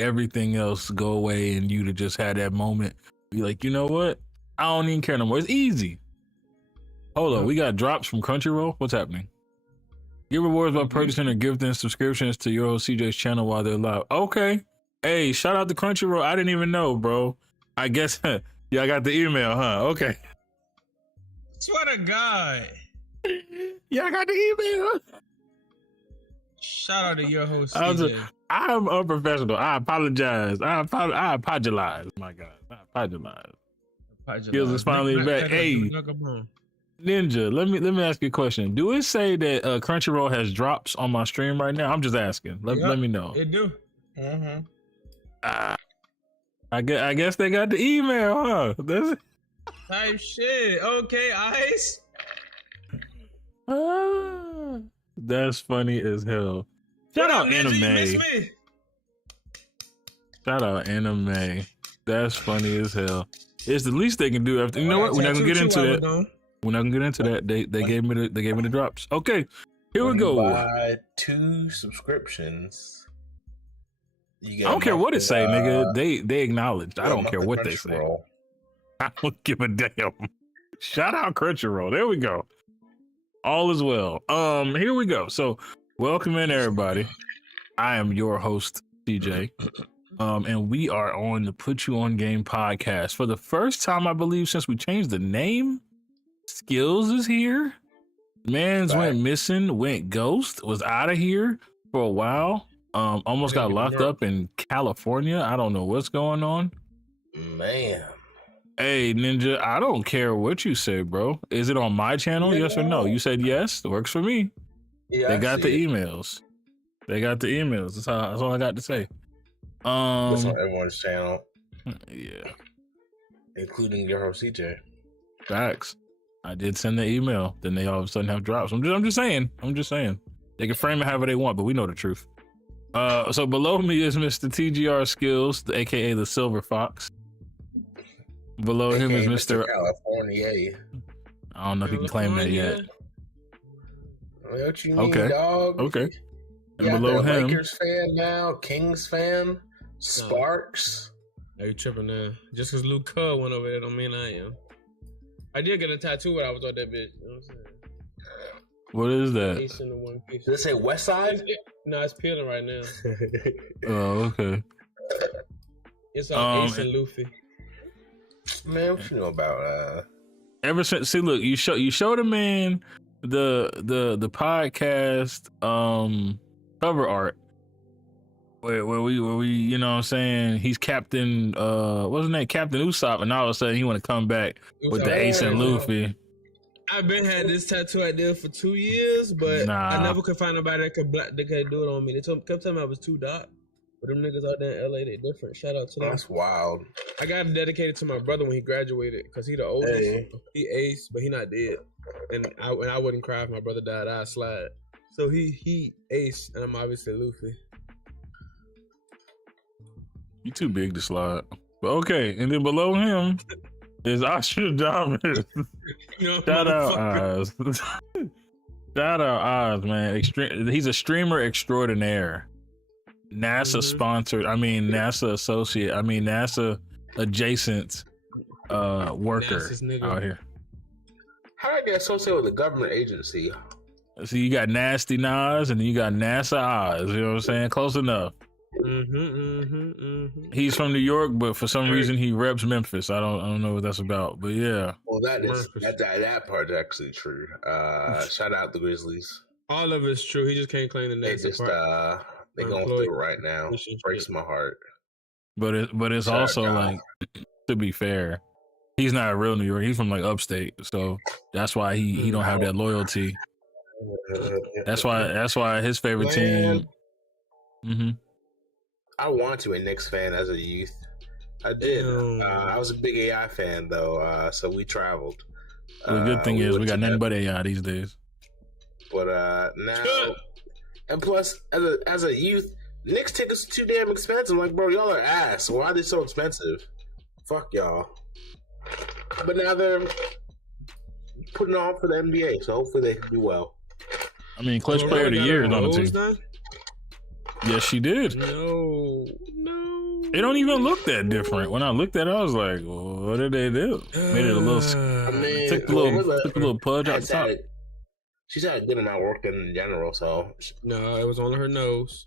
everything else go away and you to just have that moment. Be like, you know what? I don't even care no more. It's easy. Hold on, we got drops from Crunchyroll. What's happening? Give rewards by purchasing or gifting subscriptions to your CJ's channel while they're live. Okay. Hey, shout out to Crunchyroll. I didn't even know, bro. I guess yeah, I got the email, huh? Okay. Swear to God. Yeah, I got the email. Shout out to your host, CJ. I'm unprofessional. I apologize. I apologize. My God, I apologize. Skillz is finally back. Hey, Ninja, let me ask you a question. Do it say that Crunchyroll has drops on my stream right now? I'm just asking. Let me know. It do. Mm-hmm. I guess they got the email, huh? That's type shit. Okay, Ice. That's funny as hell. Shout out anime. Shout out anime. That's funny as hell. It's the least they can do after. You know what? We're not gonna get into that. We're not gonna get into that. They gave me the drops. Okay, here we go. Buy 2 subscriptions. I don't care what it say, nigga. They acknowledged. I don't care what they say. I don't give a damn. Shout out Crunchyroll. There we go. All is well. Here we go. So welcome in everybody. I am your host, CJ. And we are on the Put You On Game podcast. For the first time, I believe, since we changed the name, Skillz is here. Mans went missing, went ghost, was out of here for a while. Almost got locked up in California. I don't know what's going on. Man. Hey, Ninja, I don't care what you say, bro. Is it on my channel? Yes or no? You said yes. It works for me. Yeah, they got the emails. They got the emails. That's all I got to say. It's on everyone's channel. Yeah. Including your host, CJ. Facts. I did send the email. Then they all of a sudden have drops. I'm just saying. They can frame it however they want, but we know the truth. So below me is Mr. TGR Skillz, aka the Silver Fox. Below him is Mr. California. I don't know if he can claim that yet. What you mean, dog? Okay. And yeah, below him, Lakers fan now, Kings fan, Sparks. Are you tripping now? Just because Luke Cub went over there don't mean I am. I did get a tattoo when I was on that bitch. You know what I'm saying? What is that? Does it say West Side? No, it's peeling right now. Oh, okay. It's on Ace and Luffy. Man, what you know about ever since look, you showed a man the podcast cover art where we you know what I'm saying, he's Captain what's his name, Captain Usopp, and all of a sudden he want to come back with the Ace and Luffy. I've been had this tattoo idea for 2 years, but I never could find nobody that could do it on me. They kept telling me I was too dark. But them niggas out there in LA, they different. Shout out to them. That's wild. I got it dedicated to my brother when he graduated, because he the oldest. Hey. He Ace, but he not dead. And I wouldn't cry if my brother died. I'd slide. So he Ace, and I'm obviously Luffy. You too big to slide. But okay, and then below him is Ostradamus. Shout out Oz. Shout out Oz, man. He's a streamer extraordinaire. NASA sponsored, NASA associate, NASA adjacent worker out here. How did I get associated with a government agency? So you got Nasty Nas and then you got NASA Oz, you know what I'm saying? Close enough. He's from New York, but for some reason he reps Memphis. I don't know what that's about, but yeah. Well, that part's actually true. Shout out the Grizzlies. All of it's true. He just can't claim the NASA part. They're going through it right now. Breaks my heart. But it's also like, to be fair, he's not a real New York. He's from like upstate, so that's why he don't have that loyalty. That's why his favorite team. I wanted to be a Knicks fan as a youth. I did. I was a big AI fan though, so we traveled. The good thing is we got nothing but AI these days. But now. And plus, as a youth, Knicks tickets are too damn expensive. Like, bro, y'all are ass. Why are they so expensive? Fuck y'all. But now they're putting on for the NBA, so hopefully they can do well. I mean, clutch player of the year is on the team. Yes, she did. No. It don't even look that different. When I looked at it, I was like, well, what did they do? Made it a little. Took the little pudge out the top. She's had a good amount of work in general, so. No, it was on her nose.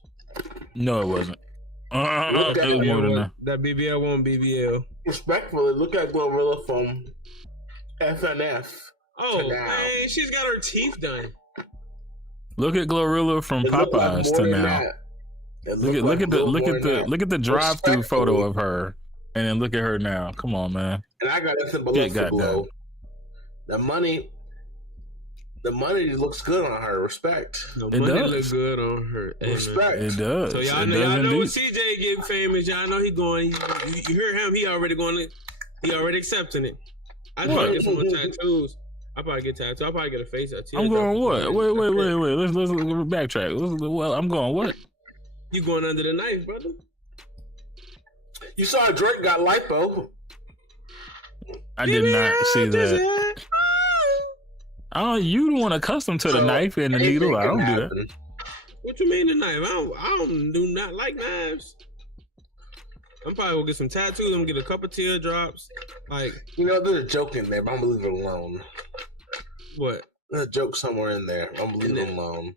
No, it wasn't. It was more than that. That BBL won't BBL. Respectfully, look at Glorilla from FNF. Oh, man, she's got her teeth done. Look at Glorilla from Popeyes to now. Look at the drive-through photo of her, and then look at her now. Come on, man. And I got nothing but love for Glow. The money looks good on her. Respect. The money looks good on her. Respect. It does. So y'all know when CJ getting famous. Y'all know he going. You hear him? He already going. He already accepting it. I probably get some more tattoos. I probably get tattoos. I probably get a face tattoo. I'm going what? Wait. Let's backtrack. Well, I'm going what? You going under the knife, brother? You saw Drake got lipo. I did not see that. Oh, you the one accustomed to the knife and the needle. I don't do that. What you mean the knife? I do not like knives. I'm probably gonna get some tattoos. I'm gonna get a couple teardrops. Like, there's a joke in there, but I'm gonna leave it alone. What? There's a joke somewhere in there. I'm gonna leave it alone.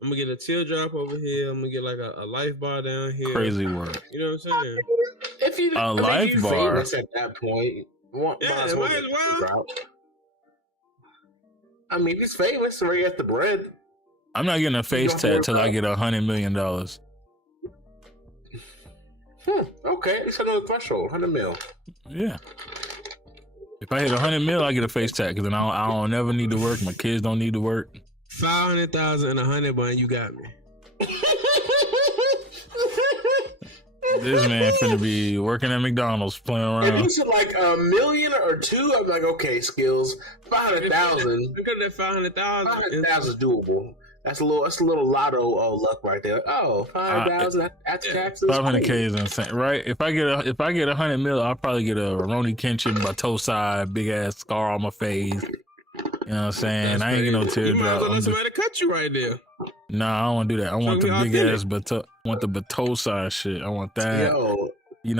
I'm gonna get a teardrop over here. I'm gonna get like a life bar down here. Crazy work. You know what I'm saying? If you life bar at that point, might as well. I mean, he's famous, so he got the bread. I'm not getting a face tat till I get $100 million. Okay, it's another threshold, 100 mil. Yeah. If I hit 100 mil, I get a face tat because then I don't never need to work. My kids don't need to work. 500,000 and 100, but you got me. This man finna be working at McDonald's playing around. If you said like $1 million or $2 million, I'm like, okay, Skillz. 500,000. Look at that 500,000. 500,000 is doable. That's a little lotto luck right there. Oh, 500,000 after taxes. 500K is insane, right? If I get 100 mil, I'll probably get a Ronnie Kenshin Bateau side, big ass scar on my face. You know what I'm saying? I ain't get no teardrop. You might as well let somebody cut you right there. Nah, I don't want to do that. I want the big ass Bateau. I want the Bateau side shit. I want that. Yo,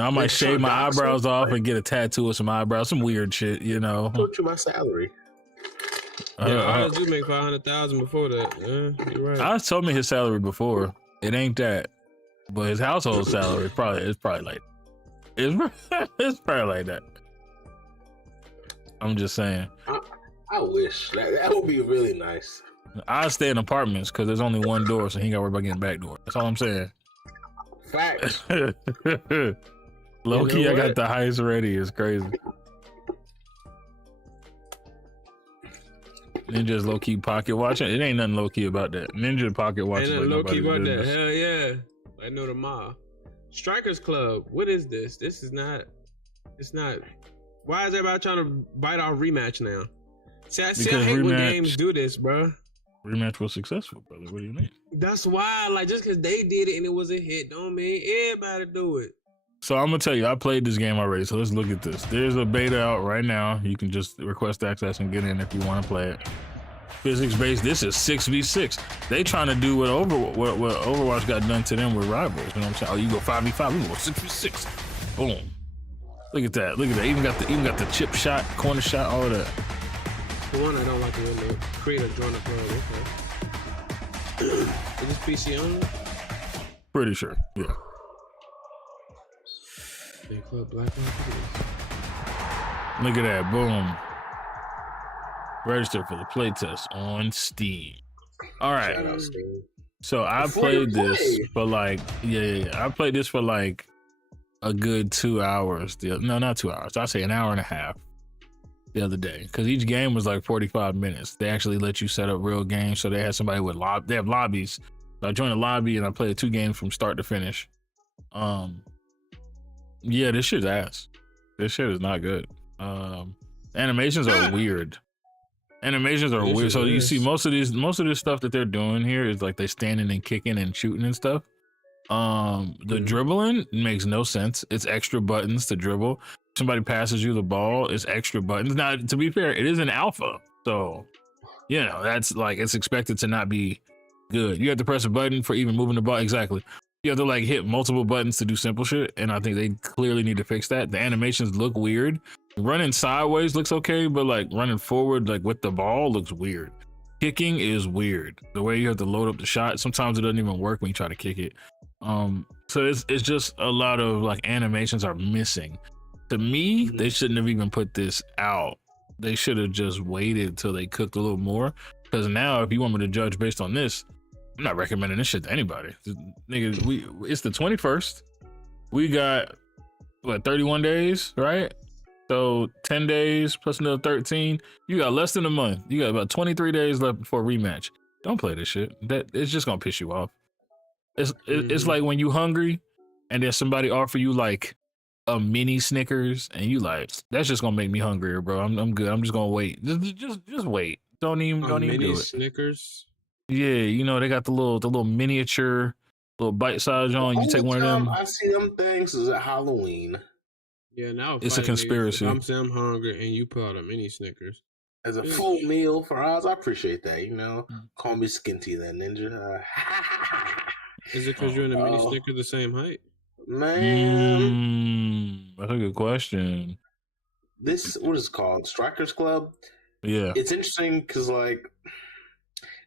I might shave my eyebrows off and get a tattoo of some eyebrows, some weird shit. I told you my salary. I do make 500,000 before that. Yeah, you're right. I told me his salary before. It ain't that, but his household salary it's probably like it's probably like that. I'm just saying. I wish that would be really nice. I stay in apartments because there's only one door, so he ain't got to worry about getting back door. That's all I'm saying. Facts. Low key, I got the heist ready. It's crazy. Ninja's low key pocket watching. It ain't nothing low key about that. Ninja pocket watching. Ain't nothing low key about that. Hell yeah. I know the mob. Strikers Club. What is this? This is not. It's not. Why is everybody trying to bite off rematch now? See, I hate when games do this, bro. Rematch was successful, brother. What do you mean? That's why, like, just because they did it and it was a hit, don't mean everybody do it. So I'm gonna tell you, I played this game already. So let's look at this. There's a beta out right now. You can just request access and get in if you want to play it. Physics based. This is 6v6. They trying to do what Overwatch got done to them with rivals. You know what I'm saying? Oh, you go 5v5. We go 6v6. Boom. Look at that. Look at that. Even got the chip shot, corner shot, all of that. The one I don't like is when they create a joint club. Okay. Is this PC only? Pretty sure. Yeah. Big Club Black Look at that. Boom. Register for the playtest on Steam. All right. So I played this for like, I played this for like a good 2 hours. No, not 2 hours. I say an hour and a half the other day. Because each game was like 45 minutes. They actually let you set up real games. So they had somebody with they have lobbies. So I joined a lobby and I played 2 games from start to finish. Yeah, this shit's ass. This shit is not good. Animations are weird. Animations are weird. So you see most of this stuff that they're doing here is like they standing and kicking and shooting and stuff. The dribbling makes no sense. It's extra buttons to dribble. Somebody passes you the ball, it's extra buttons. Now, to be fair, it is an alpha. So, that's like, it's expected to not be good. You have to press a button for even moving the ball. Exactly. you have to like hit multiple buttons to do simple shit, and I think they clearly need to fix that. The animations look weird. Running sideways looks okay, but like running forward like with the ball looks weird. Kicking is weird. The way you have to load up the shot, sometimes it doesn't even work when you try to kick it. So it's just a lot of like animations are missing. To me, they shouldn't have even put this out. They should have just waited till they cooked a little more. Because now, if you want me to judge based on this, I'm not recommending this shit to anybody. Nigga, it's the 21st. We got what 31 days, right? So 10 days plus another 13. You got less than a month. You got about 23 days left before a rematch. Don't play this shit. It's just gonna piss you off. It's like when you hungry and then somebody offer you like a mini Snickers and you like, that's just gonna make me hungrier, bro. I'm good. I'm just gonna wait. Just wait. Don't even do it. Snickers. Yeah, you know they got the little miniature, little bite size on. You take one of them. I see them things is at Halloween. Yeah, now it's a conspiracy. I'm saying I'm hungry and you put out a mini Snickers as a full meal for us. I appreciate that. You know, call me Skinty then, Ninja. Is it because you're in a mini Snickers the same height? Man, that's a good question. This, what is it called? Strikers Club? Yeah. It's interesting because, like,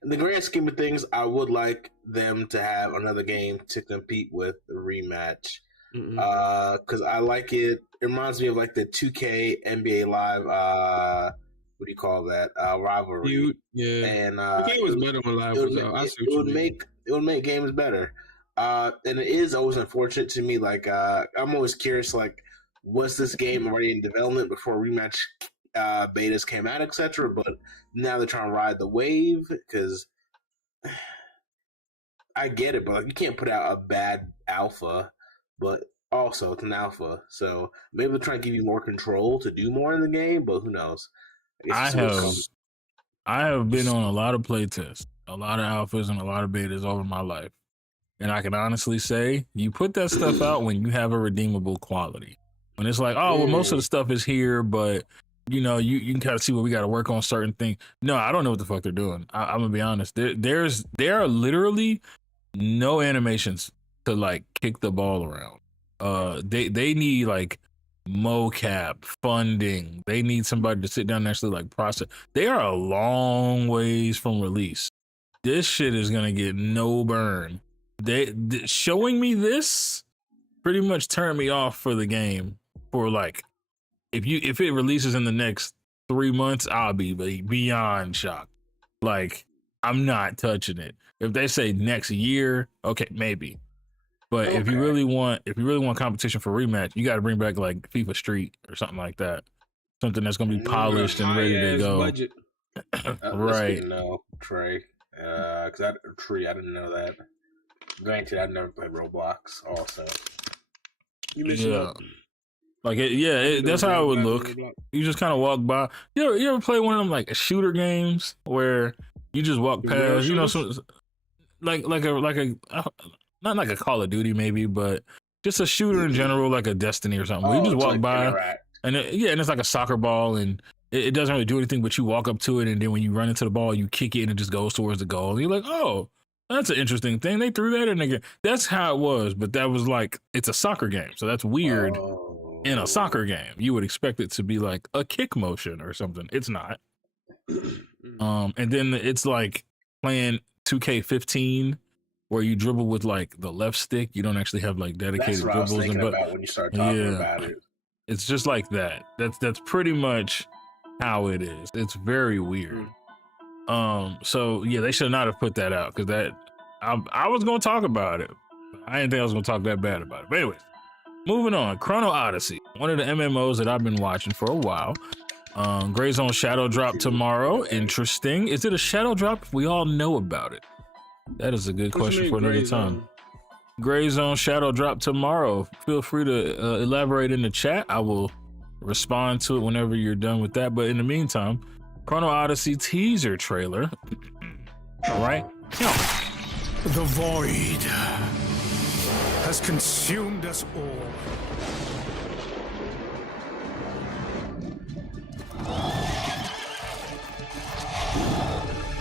in the grand scheme of things, I would like them to have another game to compete with the rematch. Because I like it. It reminds me of, like, the 2K NBA Live, what do you call that? Rivalry. Yeah. And it was better when Live was out. It would make games better. And it is always unfortunate to me. Like, I'm always curious, like, was this game already in development before rematch betas came out, etc.? But now they're trying to ride the wave because I get it, but like, you can't put out a bad alpha, but also it's an alpha. So maybe they're trying to give you more control to do more in the game, but who knows? I have been on a lot of playtests, a lot of alphas, and a lot of betas over my life. And I can honestly say, you put that stuff out when you have a redeemable quality. When it's like, oh, well, most of the stuff is here, but you know, you can kind of see what we got to work on certain things. No, I don't know what the fuck they're doing. I'm gonna be honest. There are literally no animations to like kick the ball around. They need like mocap funding. They need somebody to sit down and actually like process. They are a long ways from release. This shit is gonna get no burn. They showing me this pretty much turned me off for the game. For like, if it releases in the next 3 months, I'll be beyond shocked. Like, I'm not touching it. If they say next year, okay, maybe. But if you really want competition for rematch, you got to bring back like FIFA Street or something like that. Something that's gonna be polished and ready to go. Budget. Right. No, Trey. Because I didn't know that. Granted, I've never played Roblox. Also, yeah. Like that's how it would look. You just kind of walk by. You ever play one of them like shooter games where you just walk past? You know, some like a not like a Call of Duty maybe, but just a shooter in general, like a Destiny or something. Where you just walk like by, and it's like a soccer ball, and it doesn't really do anything, but you walk up to it, and then when you run into the ball, you kick it, and it just goes towards the goal. And you're like, oh, that's an interesting thing. They threw that in there. That's how it was, but that was like, it's a soccer game, so that's weird. In a soccer game, you would expect it to be like a kick motion or something. It's not. And then it's like playing 2K15, where you dribble with like the left stick. You don't actually have like dedicated dribbles. That's what I was thinking about when you start talking about it. It's just like that. That's pretty much how it is. It's very weird. So yeah, they should not have put that out, because that I was gonna talk about it. I didn't think I was gonna talk that bad about it. But anyways, moving on. Chrono Odyssey, one of the MMOs that I've been watching for a while. Gray Zone Shadow drop tomorrow. Interesting. Is it a shadow drop? We all know about it. That is a good question for another time. Gray Zone Shadow drop tomorrow. Feel free to elaborate in the chat. I will respond to it whenever you're done with that. But in the meantime, Chrono Odyssey teaser trailer. All right. The void has consumed us all.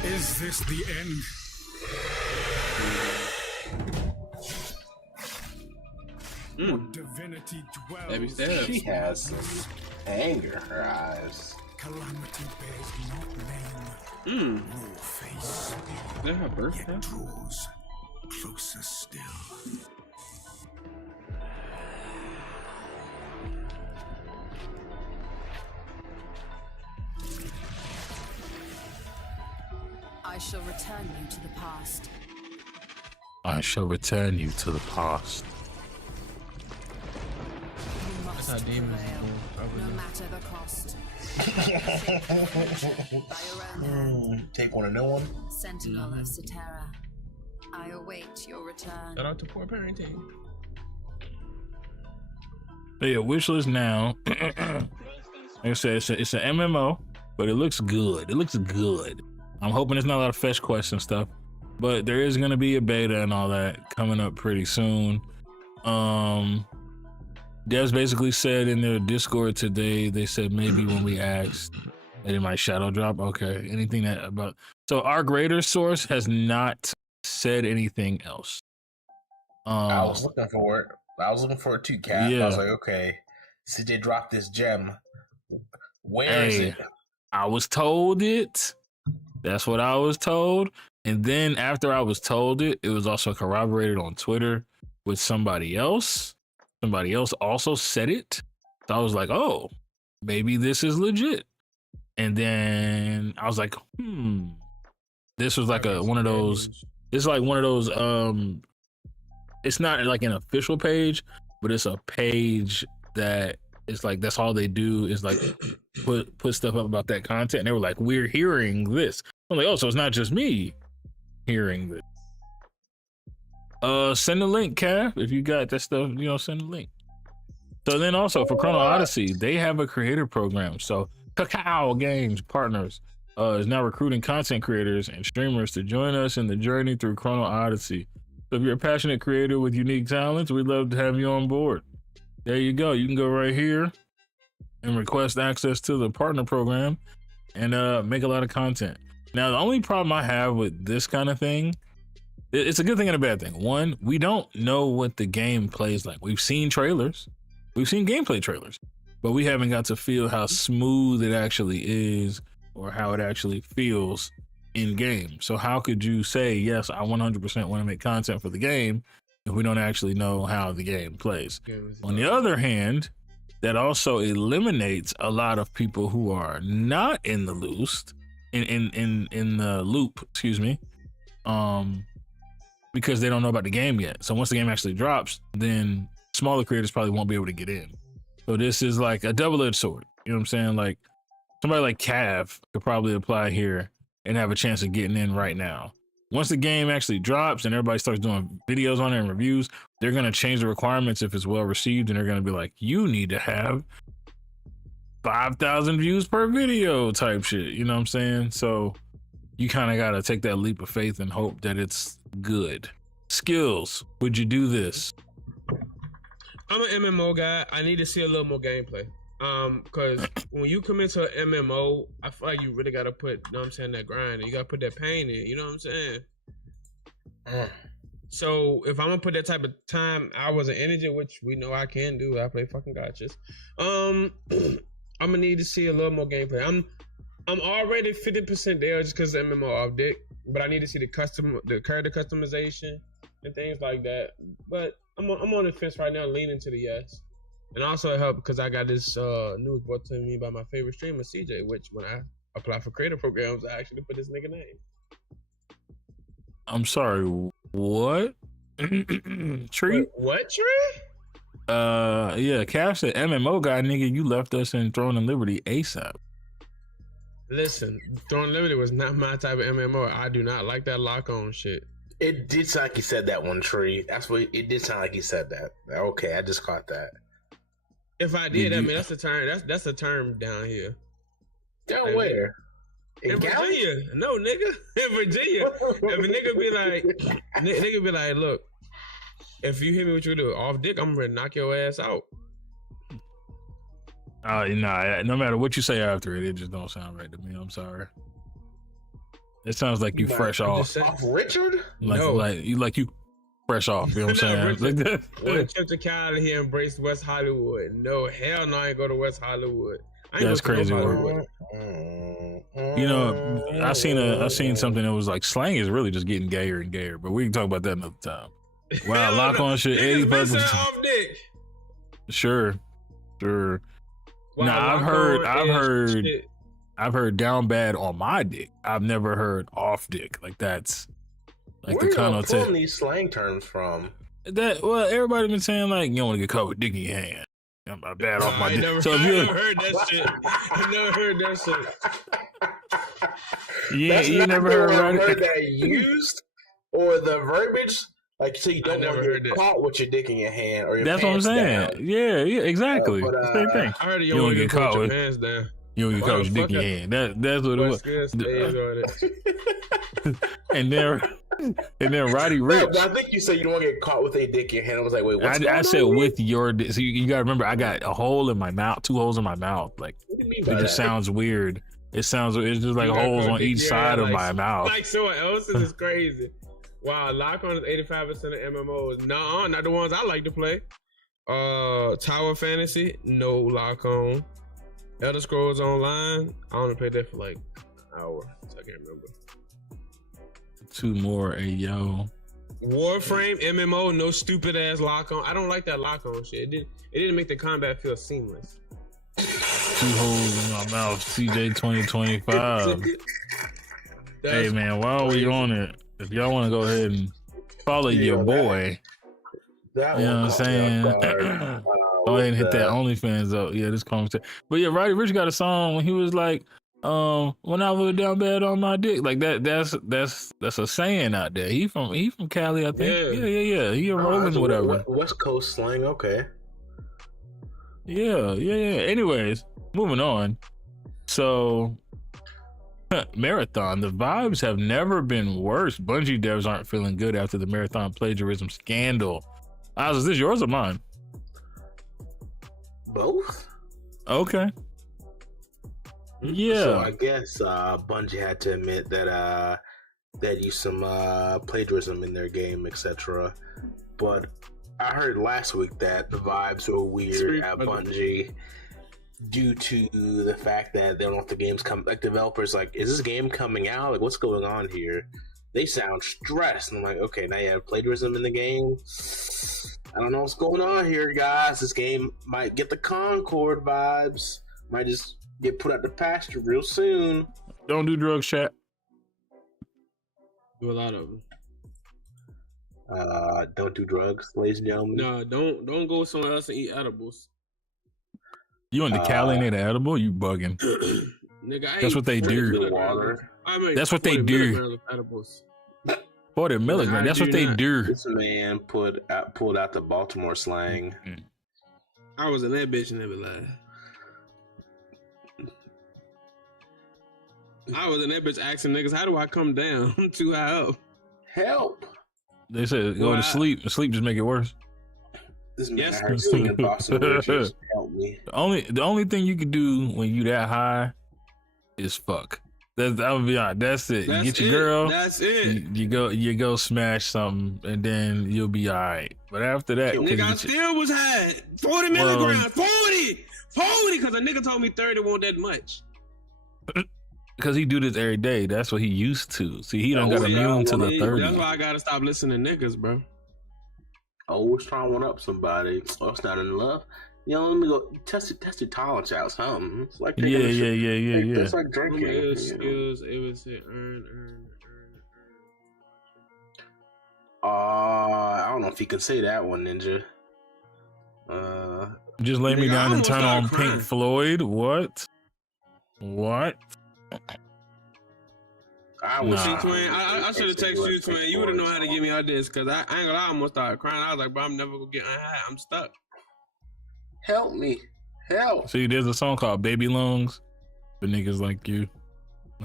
Is this the end? what divinity dwells. She has some anger in her eyes. Calamity bears not name nor face. Is that her birthday? Yet draws closer still. I shall return you to the past. I shall return you to the past. You must how demons prevail, go. no matter the cost. By your own hand, Take one and no one. Sentinel of Cetera, I await your return. Shout out to poor parenting. But yeah, wishlist now. Like I said, it's an MMO, but it looks good. It looks good. I'm hoping there's not a lot of fetch quests and stuff, but there is going to be a beta and all that coming up pretty soon. Devs basically said in their Discord today, they said maybe when we asked that it might shadow drop. Okay, anything that about, so our greater source has not said anything else. I was looking for it. I was looking for it too, Cat. Yeah. I was like, okay, since they dropped this gem, where is it? I was told it. That's what I was told. And then after I was told it, it was also corroborated on Twitter with somebody else. Somebody else also said it. So I was like, oh, maybe this is legit. And then I was like, this was like one of those, it's like one of those, it's not like an official page, but it's a page that it's like, that's all they do is like put stuff up about that content. And they were like, we're hearing this. I'm like, oh, so it's not just me hearing this. Send a link, Cav. If you got that stuff, send a link. So then also for Chrono Odyssey, they have a creator program. So Cacao Games Partners is now recruiting content creators and streamers to join us in the journey through Chrono Odyssey. So if you're a passionate creator with unique talents, we'd love to have you on board. There you go. You can go right here and request access to the partner program and make a lot of content. Now, the only problem I have with this kind of thing, it's a good thing and a bad thing. One, we don't know what the game plays like. We've seen trailers. We've seen gameplay trailers, but we haven't got to feel how smooth it actually is or how it actually feels in game. So how could you say, yes, I 100% want to make content for the game if we don't actually know how the game plays? On the other hand, that also eliminates a lot of people who are not in the loop, excuse me, because they don't know about the game yet. So once the game actually drops, then smaller creators probably won't be able to get in. So this is like a double-edged sword. You know what I'm saying? Like somebody like Cav could probably apply here and have a chance of getting in right now. Once the game actually drops and everybody starts doing videos on it and reviews, they're going to change the requirements if it's well received, and they're going to be like, you need to have 5,000 views per video type shit. You know what I'm saying? So you kind of got to take that leap of faith and hope that it's good. Skillz, would you do this? I'm an MMO guy. I need to see a little more gameplay. Because when you come into an MMO, I feel like you really gotta put, you know what I'm saying, that grind. You gotta put that pain in, you know what I'm saying? So if I'm gonna put that type of time, hours, and energy, which we know I can do, I play fucking gotchas. I'm gonna need to see a little more gameplay. I'm already 50% there just because the MMO off dick, but I need to see the character customization and things like that. But I'm on the fence right now, leaning to the yes. And also it helped because I got this news brought to me by my favorite streamer, CJ, which when I apply for creator programs, I actually put this nigga name. I'm sorry, what? Tree? Wait, what, Tree? Yeah, Cav said MMO guy, nigga, you left us in Throne and Liberty ASAP. Listen, Throne and Liberty was not my type of MMO. I do not like that lock-on shit. It did sound like he said that one, Tree. That's what it did sound like he said that. Okay, I just caught that. If I did, I mean that's a term. That's a term down here. Down where? In Virginia. No, nigga. In Virginia. If a nigga be like, look, if you hit me what you do off dick, I'm ready to knock your ass out. Nah, no matter what you say after it just don't sound right to me. I'm sorry. It sounds like you fresh off. Off Richard? Like you fresh off. You know what I'm saying? One trip to Cali, he embraced West Hollywood. No, hell no, I ain't go to West Hollywood. That's crazy work. You know, I seen something that was like slang is really just getting gayer and gayer, but we can talk about that another time. Wow, lock on shit, 80%. Off dick. Sure. Wow, now I've heard down bad on my dick. I've never heard off dick. Like that's like where the connotation. Where are you pulling these slang terms from? Everybody been saying like you don't want to get caught with dick in your hand. I'm bad off my dick. I never heard that shit. I never heard that shit. Yeah, that's you not never the heard word that used or the verbiage. Like, so you don't want to get caught with your dick in your hand or your That's what I'm saying. Down. Yeah, exactly. Same thing. I heard you don't get caught with your hands down. You don't get caught with your dick in your hand. That's what it was. And then Roddy Ricch. No, I think you said you don't want to get caught with a dick in your hand. I was like, wait, what's I said with your dick. So you gotta remember, I got a hole in my mouth, 2 holes in my mouth. Like what do you mean by it just sounds weird. It's just like holes on each side of my mouth. Like someone else's is crazy. Wow, lock on is 85% of MMOs. No, not the ones I like to play. Tower Fantasy, no lock on. Elder Scrolls Online, I only played that for like an hour, so I can't remember. 2 more, yo. Warframe, MMO, no stupid ass lock on. I don't like that lock on shit. It didn't make the combat feel seamless. 2 holes in my mouth, CJ 2025. Hey man, while we on it, if y'all want to go ahead and follow your boy, you know what I'm saying? Go ahead and hit that OnlyFans up. Yeah, this conversation. But yeah, Roddy Ricch got a song when he was like, when I was down bad on my dick. Like that's a saying out there. He from Cali, I think. Yeah. He a rolling whatever. West Coast slang, okay. Yeah. Anyways, moving on. So Marathon, the vibes have never been worse. Bungie devs aren't feeling good after the Marathon plagiarism scandal. Is this yours or mine? Both. Okay. Yeah. So I guess Bungie had to admit that they used some plagiarism in their game, etc. But I heard last week that the vibes were weird at Bungie due to the fact that they don't know if the game's like developers like, is this game coming out? Like, what's going on here? They sound stressed. And I'm like, okay, now you have plagiarism in the game. I don't know what's going on here, guys. This game might get the Concord vibes. Might just get put out the pasture real soon. Don't do drugs, chat. Do a lot of them. Don't do drugs, ladies and gentlemen. No, don't go somewhere else and eat edibles. You in the Cali and ate an edible? You bugging? Nigga, that's what they do. That's what they do. 40 milligrams. That's what they do. This man pulled out the Baltimore slang. Mm-hmm. I was in that bitch and never lied. I was in that bitch asking niggas, how do I come down? I'm too high up. Help. They said go to sleep. Sleep just make it worse. This man heard singing Boston Witches. Help me. The only thing you can do when you that high is fuck. I would be honest. That's it. You get your girl. That's it. You go smash something, and then you'll be all right. But after that, nigga, I still was high. 40 milligrams. 40. Because a nigga told me 30 won't that much. Because he do this every day. That's what he used to. See, he don't got immune to the 30. That's why I gotta stop listening to niggas, bro. Always trying to one up somebody. Oh, it's not in love. You know, let me go test your tolerance out. Something. It's like yeah. It's like drinking. It was Skillz. It was earn. I don't know if you can say that one, Ninja. Just lay me down and turn on Pink Floyd. What? I should have texted you, twin. You would have known how to get me out of this, because I ain't gonna lie, I almost started crying. I was like, bro, I'm never gonna get high. I'm stuck. Help me. Help. See, there's a song called Baby Lungs for niggas like you.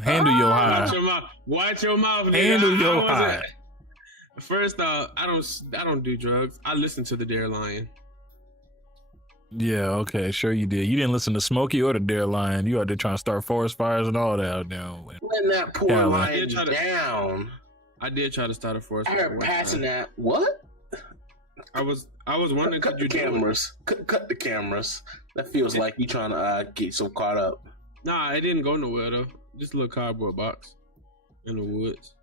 Handle your high. Watch your mouth, nigga. Handle your high. First off, I don't do drugs. I listen to the Dare Lion. Yeah, okay, sure you did. You didn't listen to Smokey or the Dare Lion. You out there trying to start forest fires and all that out there. Letting that poor lion down. I did try to start a forest fire. I heard passing that. What? I was wondering, cut the cameras. Cut the cameras. That feels like you trying to get so caught up. Nah, it didn't go nowhere though. Just a little cardboard box in the woods.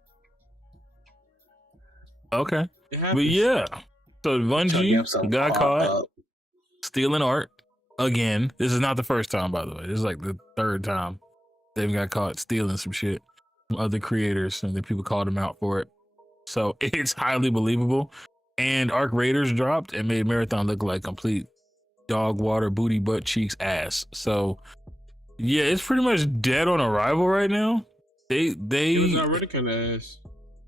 Okay, but yeah. So Bungie got caught stealing art again. This is not the first time, by the way. This is like the third time they've got caught stealing some shit from other creators, and then people called them out for it. So it's highly believable. And Arc Raiders dropped and made Marathon look like complete dog water, booty, butt cheeks, ass. So yeah, it's pretty much dead on arrival right now. It was already kind of ass.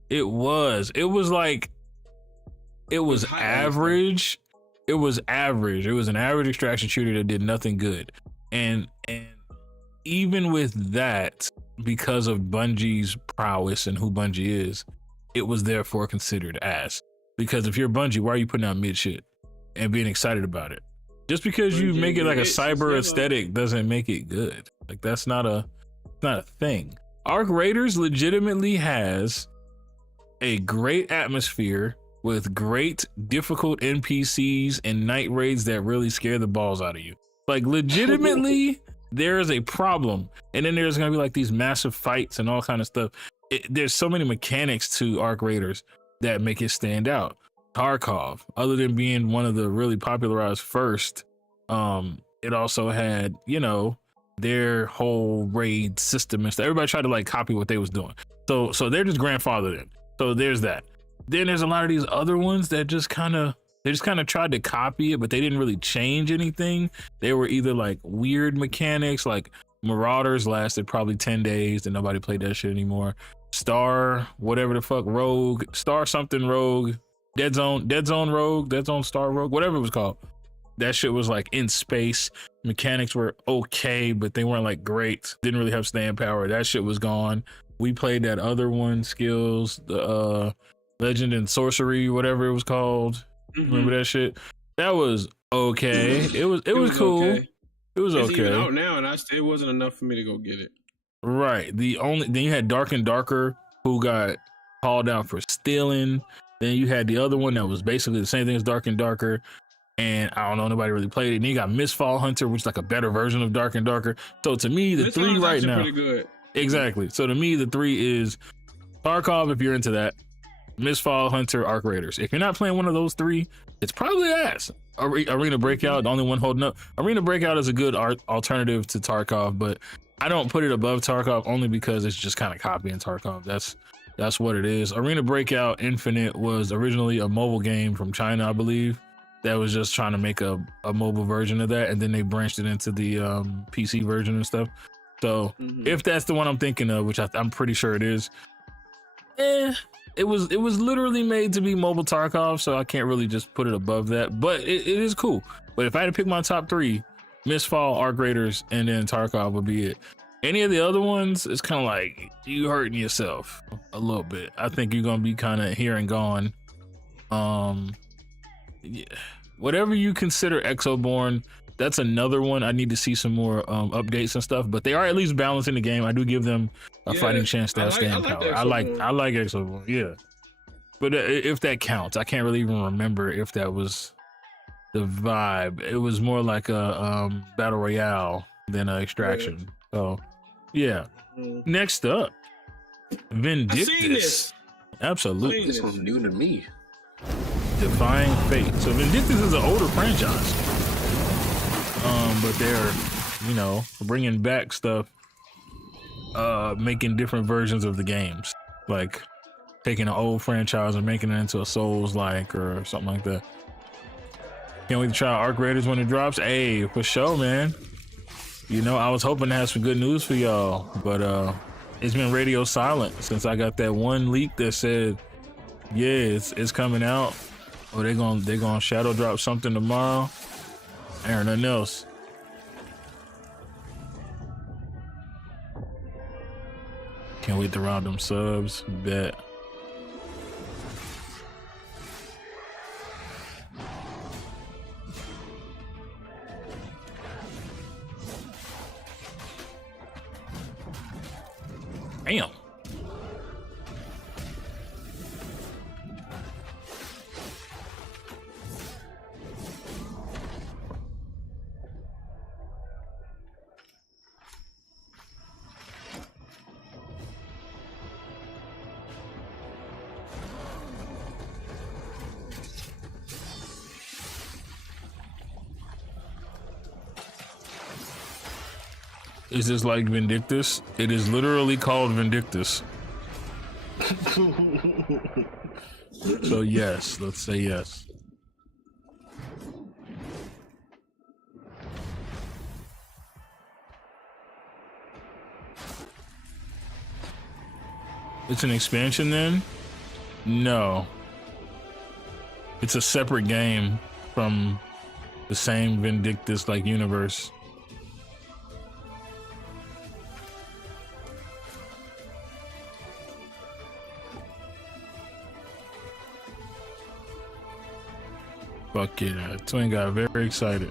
It was average. It was average. It was an average extraction shooter that did nothing good. And even with that, because of Bungie's prowess and who Bungie is, it was therefore considered ass. Because if you're Bungie, why are you putting out mid shit and being excited about it? Just because you make it like a cyber aesthetic doesn't make it good. Like that's not a thing. Arc Raiders legitimately has a great atmosphere with great difficult NPCs and night raids that really scare the balls out of you. Like legitimately, there is a problem. And then there's gonna be like these massive fights and all kind of stuff. There's so many mechanics to Arc Raiders that make it stand out. Tarkov, other than being one of the really popularized first, it also had, you know, their whole raid system and stuff. Everybody tried to like copy what they was doing. So they're just grandfathered in. So there's that. Then there's a lot of these other ones that just kind of tried to copy it, but they didn't really change anything. They were either like weird mechanics, like Marauders lasted probably 10 days and nobody played that shit anymore. Star, whatever the fuck, Rogue, Star something Rogue, Dead Zone Rogue, Dead Zone Star Rogue, whatever it was called. That shit was like in space. Mechanics were okay, but they weren't like great. Didn't really have staying power. That shit was gone. We played that other one, Skillz, the Legend and Sorcery, whatever it was called. Mm-hmm. Remember that shit? That was okay. It was cool. Okay. It was okay. It's even out now, and it wasn't enough for me to go get it. Right. Then you had Dark and Darker, who got called out for stealing. Then you had the other one that was basically the same thing as Dark and Darker, and I don't know, nobody really played it. And then you got Mistfall Hunter, which is like a better version of Dark and Darker. So to me, the three right now, pretty good. Exactly. So to me, the three is Tarkov if you're into that, Mistfall Hunter, Arc Raiders. If you're not playing one of those three, it's probably ass. Arena Breakout, the only one holding up. Arena Breakout is a good alternative to Tarkov, but I don't put it above Tarkov only because it's just kind of copying Tarkov. That's what it is. Arena Breakout Infinite was originally a mobile game from China, I believe, that was just trying to make a mobile version of that, and then they branched it into the PC version and stuff. So if that's the one I'm thinking of, which I'm pretty sure it is, it was literally made to be mobile Tarkov, so I can't really just put it above that, but it is cool. But if I had to pick my top three, Mistfall, Arc Raiders, and then Tarkov would be it. Any of the other ones, it's kind of like you hurting yourself a little bit. I think you're gonna be kind of here and gone. Yeah. Whatever you consider Exoborn, that's another one. I need to see some more updates and stuff, but they are at least balancing the game. I do give them a fighting chance to have stand power. I like Exoborn, yeah. But if that counts, I can't really even remember if that was the vibe. It was more like a battle royale than an extraction. So yeah. Next up, Vindictus. I've seen this. Absolutely. This was new to me. Defying Fate. So Vindictus is an older franchise, but they're, you know, bringing back stuff, making different versions of the games, like taking an old franchise and making it into a Souls-like or something like that. Can't wait to try Arc Raiders when it drops. Hey, for sure, man. You know, I was hoping to have some good news for y'all, but it's been radio silent since I got that one leak that said, yeah, it's coming out. Or they're gonna shadow drop something tomorrow. And nothing else. Can't wait to round them subs. Bet. Damn. Is this like Vindictus? It is literally called Vindictus. So yes, let's say yes. It's an expansion then? No. It's a separate game from the same Vindictus like universe. Fuck yeah, Twin got very excited.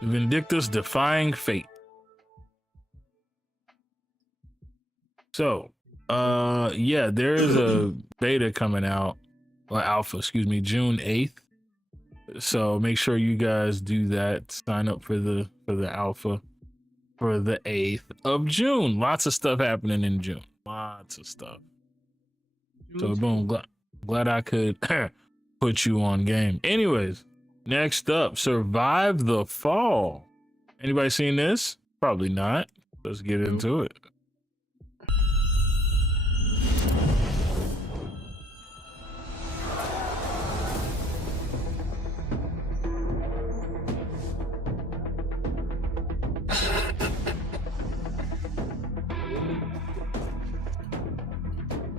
Vindictus defying fate. So, yeah, there is a beta coming out, or alpha, excuse me, June 8th. So make sure you guys do that. Sign up for the alpha for the 8th of June. Lots of stuff happening in June. Lots of stuff. So boom, glad I could put you on game. Anyways, next up, Survive the Fall. Anybody seen this? Probably not. Let's get into it.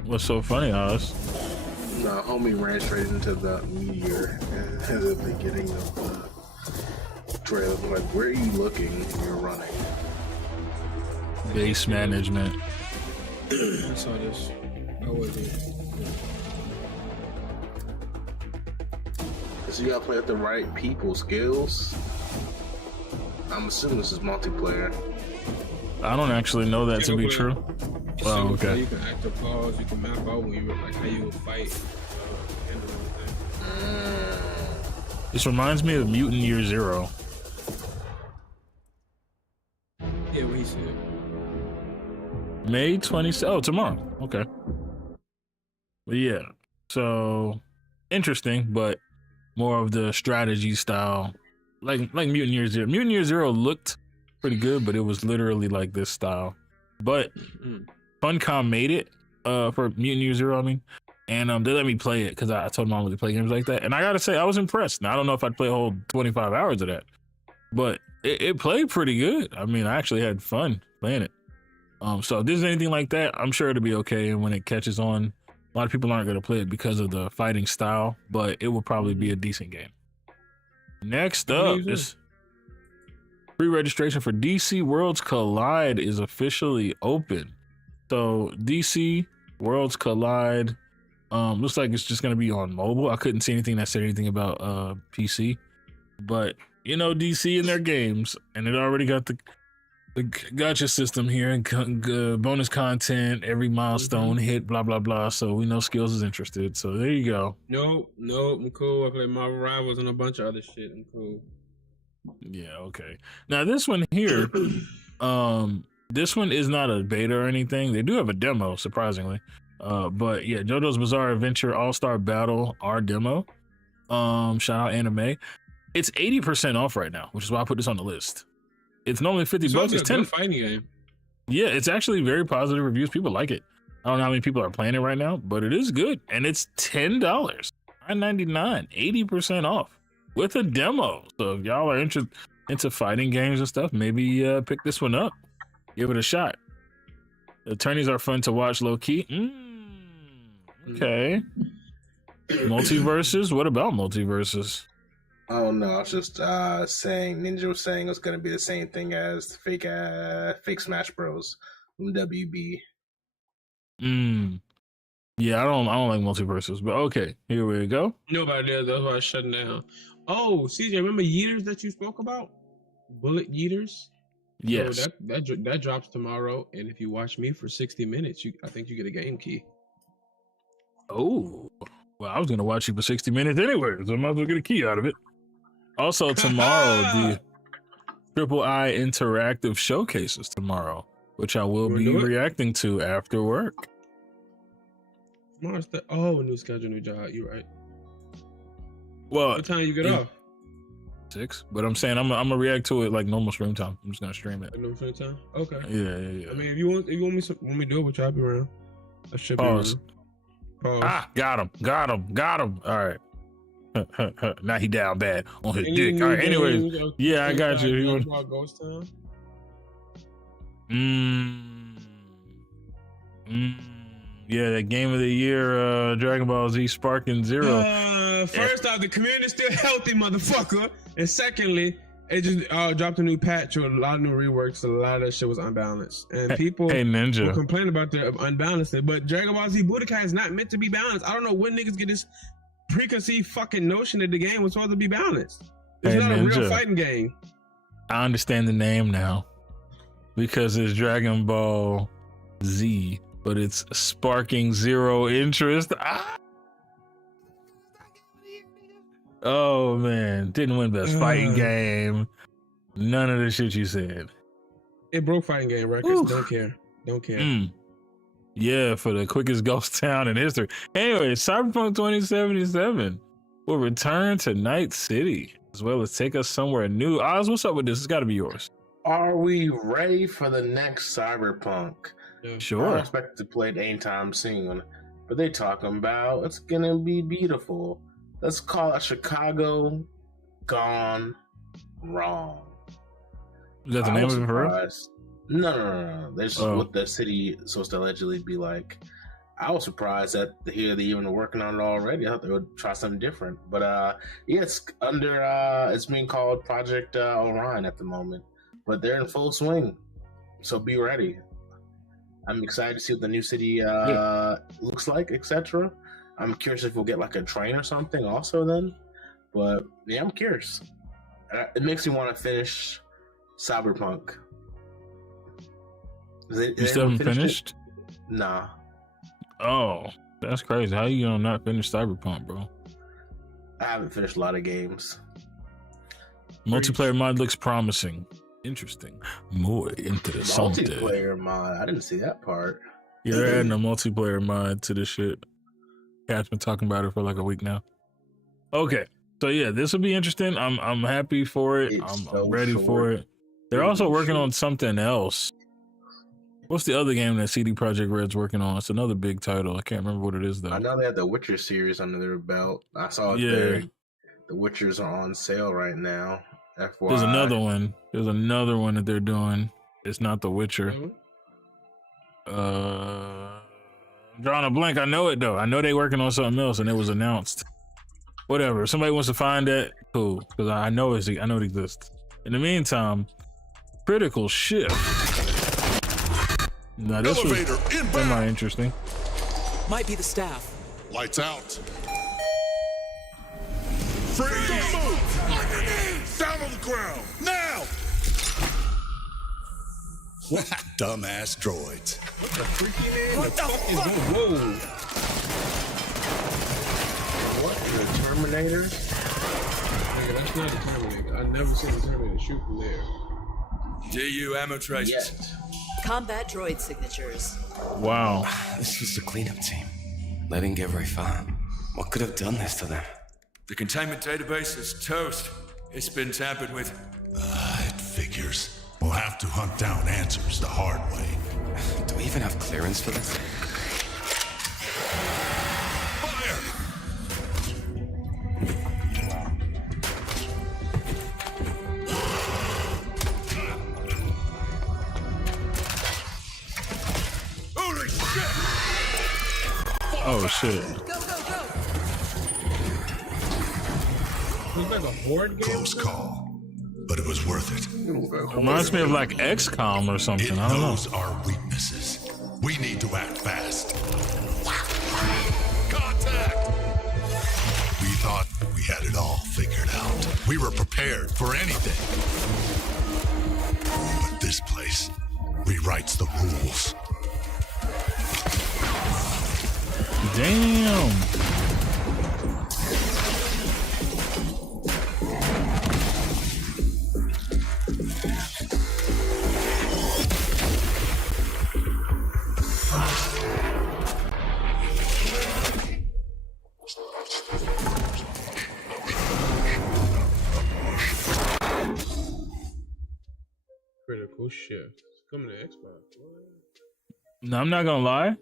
What's so funny, Oz? No, homie ran straight into the meteor at the beginning of the trailer. Like, where are you looking? You're running. Base management. I saw this. I wasn't. So you gotta play with the right people, Skillz. I'm assuming this is multiplayer. I don't actually know that to be true. Oh, okay. You can active pause. You can map out when you like how you would fight. This reminds me of Mutant Year Zero. Yeah, what he said. May 27th. Oh, tomorrow. Okay. But yeah, so interesting, but more of the strategy style, like Mutant Year Zero. Mutant Year Zero looked pretty good, but it was literally like this style. But Funcom made it for Mutant Year Zero, I mean, and they let me play it because I told them I wanted to play games like that, and I gotta say I was impressed. Now I don't know if I'd play a whole 25 hours of that, but it played pretty good. I mean, I actually had fun playing it. So if there's anything like that, I'm sure it'll be okay. And when it catches on, a lot of people aren't gonna play it because of the fighting style, but it will probably be a decent game. Next up is pre-registration for DC Worlds Collide is officially open. So DC Worlds Collide looks like it's just gonna be on mobile. I couldn't see anything that said anything about PC, but you know, DC and their games, and it already got the gacha system here and bonus content, every milestone hit, blah blah blah. So we know Skillz is interested. So there you go. Nope, I'm cool. I play Marvel Rivals and a bunch of other shit. I'm cool. Yeah, okay. Now this one here, this one is not a beta or anything. They do have a demo, surprisingly. But yeah, JoJo's Bizarre Adventure All-Star Battle, our demo. Shout out Anime. It's 80% off right now, which is why I put this on the list. It's normally $50. It's 10 fighting game. Yeah, it's actually very positive reviews. People like it. I don't know how many people are playing it right now, but it is good. And it's $10, $9.99, 80% off with a demo. So if y'all are into fighting games and stuff, maybe pick this one up. Give it a shot. The attorneys are fun to watch low key. Okay. Multiverses? What about multiverses? Oh no, I was just saying Ninja was saying it's gonna be the same thing as fake Smash Bros. From WB. Yeah, I don't like multiverses, but okay, here we go. Nobody does. That's why I'm shutting down. Oh, CJ, remember Yeeters that you spoke about? Bullet Yeeters. Yes. So that drops tomorrow, and if you watch me for 60 minutes, I think you get a game key. Oh, well, I was gonna watch you for 60 minutes anyway, so I might as well get a key out of it. Also, tomorrow, the Triple I Interactive showcases tomorrow, which I will be reacting to after work. Tomorrow's new schedule, new job. You're right. Well, what time you get off? 6. But I'm saying I'm gonna react to it like normal stream time. I'm just gonna stream it. Normal stream time. Okay. Yeah. I mean, if you want me to do it with you, I'll be around. I should Pause. be around. Pause. Ah, got him. All right. Now he down bad on his dick. All right. Anyways, yeah, I got you. You want Ghost Town? Yeah, the game of the year, Dragon Ball Z Sparking Zero. First off, the community's still healthy, motherfucker. And secondly, it just dropped a new patch with a lot of new reworks. A lot of that shit was unbalanced, and people were complaining about the unbalanced. But Dragon Ball Z Budokai is not meant to be balanced. I don't know when niggas get this preconceived fucking notion that the game was supposed to be balanced. It's not a real fighting game. I understand the name now because it's Dragon Ball Z, but it's sparking zero interest. Oh man, didn't win best fighting game. None of the shit you said. It broke fighting game records. Don't care. Yeah, for the quickest ghost town in history. Anyway, Cyberpunk 2077 will return to Night City as well as take us somewhere new. Oz, what's up with this? It's got to be yours. Are we ready for the next Cyberpunk? Yeah. Sure. I don't expect to play it anytime soon, but they talking about it's gonna be beautiful. Let's call it Chicago gone wrong. Is that the name of it for real? No. That's what the city is supposed to allegedly be like. I was surprised that here they even working on it already. I thought they would try something different. But yeah, it's under it's being called Project Orion at the moment. But they're in full swing. So be ready. I'm excited to see what the new city looks like, etc. I'm curious if we'll get like a train or something also then. But yeah, I'm curious. It makes me want to finish Cyberpunk. You still haven't finished? Nah. Oh, that's crazy. How you gonna not finish Cyberpunk, bro? I haven't finished a lot of games. Multiplayer mod looks promising. Interesting. More interesting. Multiplayer mod. I didn't see that part. Yeah, they're adding a multiplayer mod to this shit. Cat's been talking about it for like a week now. Okay. So yeah, this will be interesting. I'm happy for it. I'm ready for it. They're also working on something else. What's the other game that CD Projekt Red's working on? It's another big title. I can't remember what it is though. I know they have the Witcher series under their belt. I saw it there. The Witchers are on sale right now. FYI. There's another one. There's another one that they're doing. It's not The Witcher. I'm drawing a blank. I know it though. I know they're working on something else and it was announced. Whatever. If somebody wants to find that, cool. Because I know it exists. In the meantime, Critical Shift. Now this was semi-interesting. Might be the staff. Lights out. Freeze! Don't move! On your knees! Down on the ground! Now! Dumbass droids. What the fuck? Whoa! What? The Terminator? Yeah, that's not the Terminator. I've never seen the Terminator shoot from there. DU ammo traces. Yes. Combat droid signatures. Wow. This was the cleanup team. They didn't get very far. What could have done this to them? The containment database is toast. It's been tampered with. It figures. We'll have to hunt down answers the hard way. Do we even have clearance for this? Fire! Holy shit! Oh shit. It's like a horde game. Close call, but it was worth it. Reminds me of like XCOM or something. It I don't know. knows our weaknesses. We need to act fast. Contact! We thought we had it all figured out. We were prepared for anything. But this place rewrites the rules. Damn. Oh shit! It's coming to Xbox. No, I'm not gonna lie.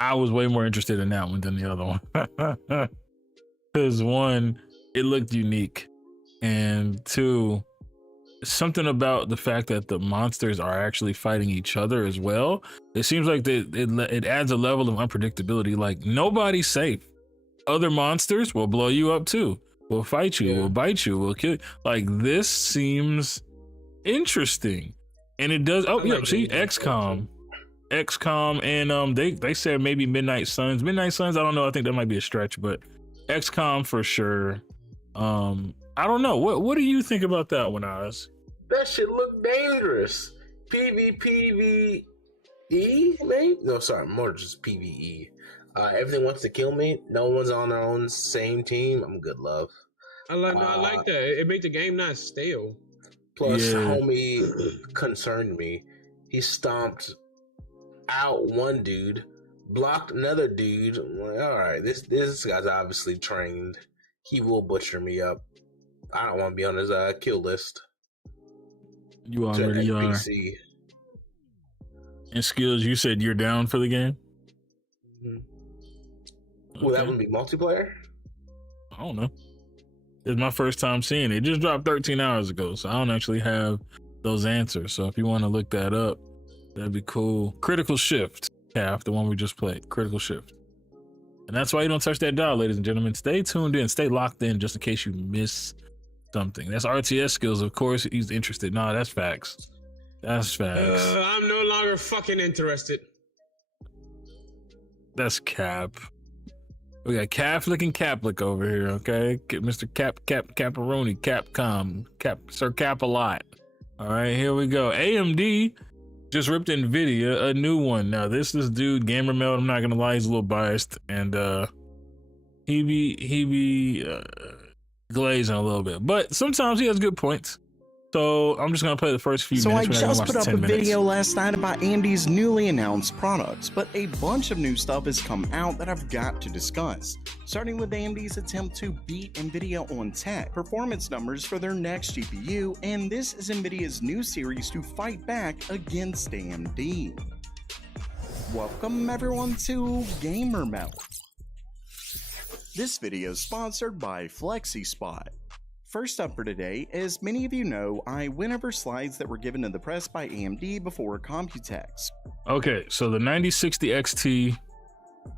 I was way more interested in that one than the other one. Because one, it looked unique, and two, something about the fact that the monsters are actually fighting each other as well. It seems like it adds a level of unpredictability. Like, nobody's safe. Other monsters will blow you up too. Will fight you. Will bite you. Will kill you. Like, this seems interesting, and it does. Oh yeah, see, XCOM, and they said maybe Midnight Suns. Midnight Suns, I don't know. I think that might be a stretch, but XCOM for sure. I don't know. What do you think about that one, Oz? That shit look dangerous. PvPvE, maybe? No, sorry, more just PvE. Everything wants to kill me. No one's on their own same team. I'm good, love. I like that. It made the game not stale. Plus, homie concerned me. He stomped out one dude, blocked another dude. I'm like, all right, this guy's obviously trained. He will butcher me up. I don't want to be on his kill list. You already are. And Skillz, you said you're down for the game? Will that one be multiplayer? I don't know. It's my first time seeing it. It just dropped 13 hours ago, so I don't actually have those answers. So if you want to look that up, that'd be cool. Critical Shift, the one we just played. Critical Shift. And that's why you don't touch that dial, ladies and gentlemen. Stay tuned in, stay locked in, just in case you miss something. That's RTS Skillz, of course. He's interested. Nah, that's facts. That's facts. I'm no longer fucking interested. That's cap. We got Catholic and Caplick over here, okay? Mr. Caparoni, Capcom, Sir Cap a lot. All right, here we go. AMD just ripped NVIDIA a new one. Now, this dude, Gamer Meld, I'm not gonna lie, he's a little biased, and he be glazing a little bit, but sometimes he has good points. So I'm just gonna play the first few minutes. So I just put up a video last night about AMD's newly announced products, but a bunch of new stuff has come out that I've got to discuss. Starting with AMD's attempt to beat NVIDIA on tech performance numbers for their next GPU, and this is NVIDIA's new series to fight back against AMD. Welcome everyone to Gamer Melt. This video is sponsored by FlexiSpot. First up for today, as many of you know, I went over slides that were given to the press by AMD before Computex. Okay, so the 9060 XT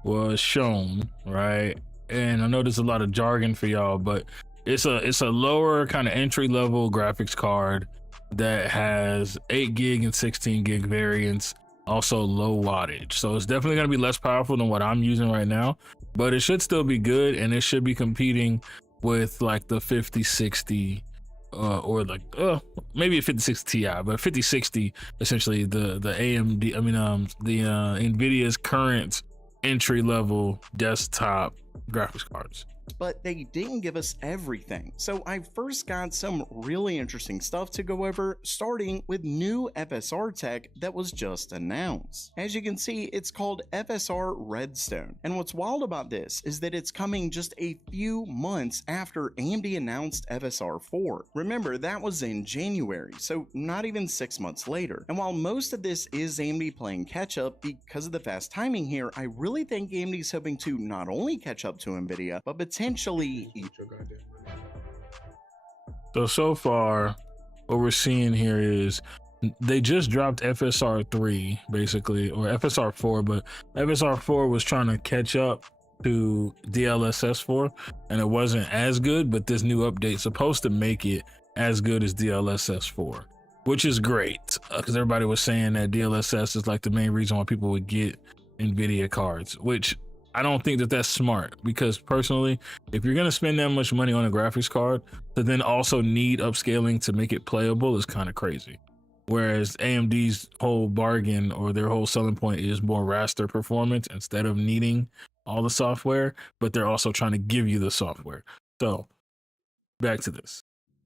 was shown, right? And I know there's a lot of jargon for y'all, but it's a lower kind of entry level graphics card that has 8 gig and 16 gig variants, also low wattage. So it's definitely gonna be less powerful than what I'm using right now, but it should still be good, and it should be competing with like the 5060 or like maybe a 5060 Ti, but 5060 essentially the AMD, the NVIDIA's current entry level desktop graphics cards. But they didn't give us everything. So I first got some really interesting stuff to go over, starting with new FSR tech that was just announced. As you can see, it's called FSR Redstone. And what's wild about this is that it's coming just a few months after AMD announced FSR 4. Remember, that was in January, so not even 6 months later. And while most of this is AMD playing catch up because of the fast timing here, I really think AMD is hoping to not only catch up to NVIDIA, but potentially. So far, what we're seeing here is they just dropped FSR 3, basically, or FSR 4, but FSR 4 was trying to catch up to DLSS 4, and it wasn't as good, but this new update is supposed to make it as good as DLSS 4, which is great, because everybody was saying that DLSS is like the main reason why people would get NVIDIA cards, which I don't think that that's smart, because personally, if you're going to spend that much money on a graphics card to then also need upscaling to make it playable is kind of crazy. Whereas AMD's whole bargain, or their whole selling point, is more raster performance instead of needing all the software, but they're also trying to give you the software. So back to this.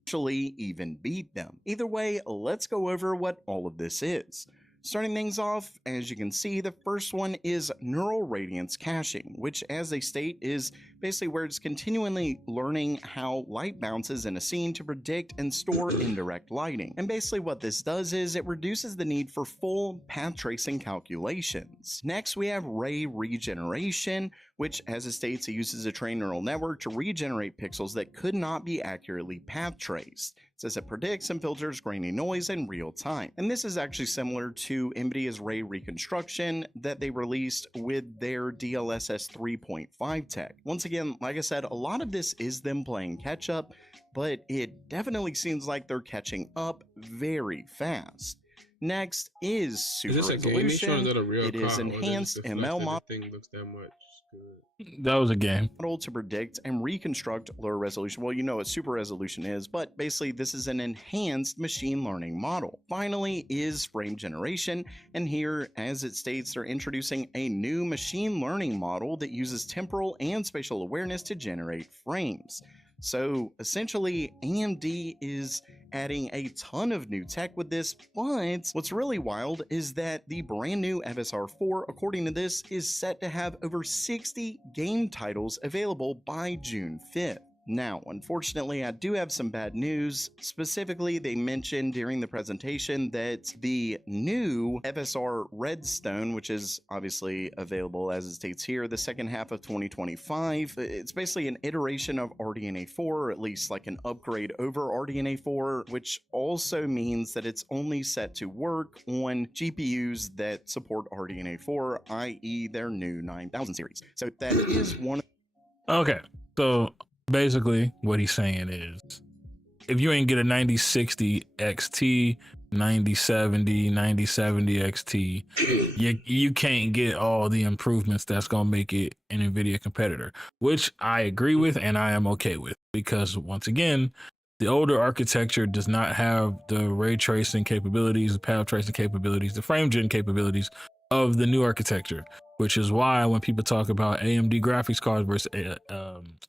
Actually even beat them. Either way, let's go over what all of this is. Starting things off, as you can see, the first one is neural radiance caching, which, as they state, is basically where it's continually learning how light bounces in a scene to predict and store indirect lighting. And basically what this does is it reduces the need for full path tracing calculations. Next, we have ray regeneration, which, as it states, it uses a trained neural network to regenerate pixels that could not be accurately path traced. It says it predicts and filters grainy noise in real time. And this is actually similar to NVIDIA's ray reconstruction that they released with their DLSS 3.5 tech. Once again, like I said, a lot of this is them playing catch up, but it definitely seems like they're catching up very fast. Next is super resolution. It is enhanced ML model. That was a game. Model to predict and reconstruct lower resolution. Well, you know what super resolution is, but basically this is an enhanced machine learning model. Finally is frame generation, and here, as it states, they're introducing a new machine learning model that uses temporal and spatial awareness to generate frames. So essentially, AMD is adding a ton of new tech with this, but what's really wild is that the brand new FSR4, according to this, is set to have over 60 game titles available by June 5th. Now, unfortunately, I do have some bad news. Specifically, they mentioned during the presentation that the new FSR Redstone, which is obviously available as it states here, the second half of 2025, it's basically an iteration of RDNA 4, or at least like an upgrade over RDNA 4, which also means that it's only set to work on GPUs that support RDNA 4, i.e. their new 9000 series. So that is one. Okay, so basically what he's saying is if you ain't get a 9060 XT, 9070, 9070 XT, you can't get all the improvements that's gonna make it an NVIDIA competitor, which I agree with and I am okay with, because once again, the older architecture does not have the ray tracing capabilities, the path tracing capabilities, the frame gen capabilities of the new architecture, which is why when people talk about AMD graphics cards versus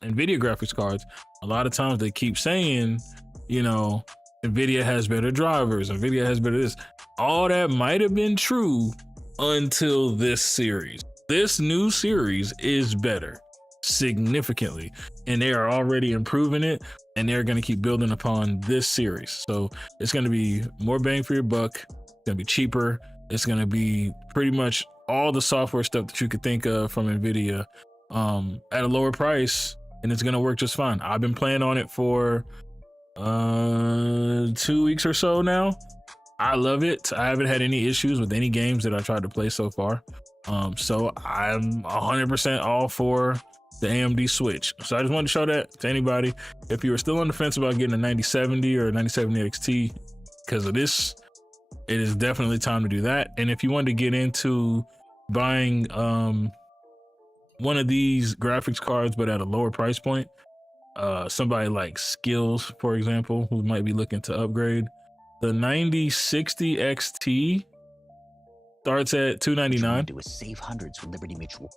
NVIDIA graphics cards, a lot of times they keep saying, you know, NVIDIA has better drivers, NVIDIA has better this. All that might have been true until this series. This new series is better significantly, and they are already improving it, and they're going to keep building upon this series. So it's going to be more bang for your buck. It's going to be cheaper. It's going to be pretty much all the software stuff that you could think of from NVIDIA at a lower price, and it's going to work just fine. I've been playing on it for 2 weeks or so now. I love it. I haven't had any issues with any games that I tried to play so far. So I'm 100% all for the AMD Switch. So I just wanted to show that to anybody. If you were still on the fence about getting a 9070 or a 9070 XT because of this, it is definitely time to do that. And if you wanted to get into buying one of these graphics cards but at a lower price point, somebody like Skillz, for example, who might be looking to upgrade, the 9060 XT starts at $299. Do a save hundreds with Liberty Mutual.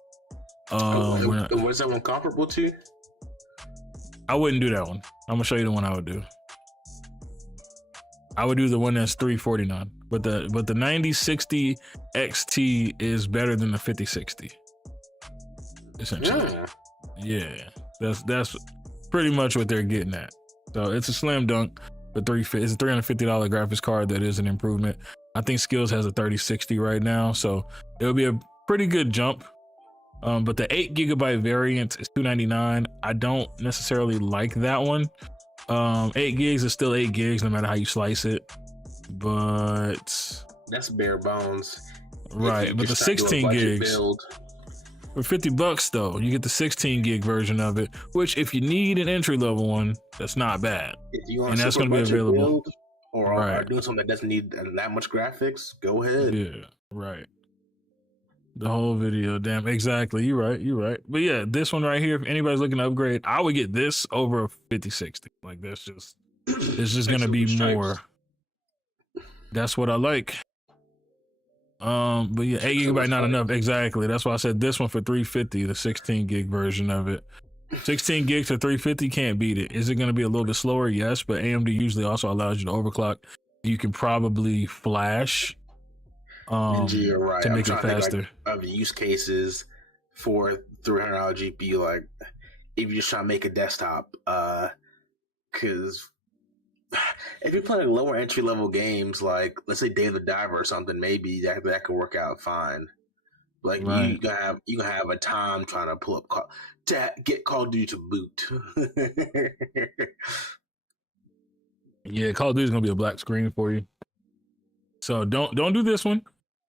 What's that one comparable to? I wouldn't do that one. I'm gonna show you the one I would do. I would do the one that's $349, but the 9060 XT is better than the 5060. Essentially, yeah. That's pretty much what they're getting at. So it's a slam dunk. It's a $350 graphics card that is an improvement. I think Skillz has a 3060 right now, so it'll be a pretty good jump. But the 8GB variant is $299. I don't necessarily like that one. 8 gigs is still 8 gigs no matter how you slice it, but that's bare bones, right? But the 16 gigs for $50 though, you get the 16 gig version of it, which if you need an entry level one, that's not bad, and that's going to be available. Or are doing something that doesn't need that much graphics, go ahead. Yeah, right. The whole video, damn, exactly. You're right. But yeah, this one right here, if anybody's looking to upgrade, I would get this over a 5060. Like it's just gonna be more. That's what I like. But yeah, 8GB not enough. Exactly. That's why I said this one for $350, the 16 gig version of it. 16 gigs for $350 can't beat it. Is it gonna be a little bit slower? Yes, but AMD usually also allows you to overclock. You can probably flash. You're right. To make it faster. Of use cases for $300 GPU, like if you're just trying to make a desktop. Because if you're playing lower entry level games, like let's say Dave the Diver or something, maybe that could work out fine. Like Right. you gonna have a time trying to pull up to get Call of Duty to boot. Yeah, Call of Duty is gonna be a black screen for you. So don't do this one.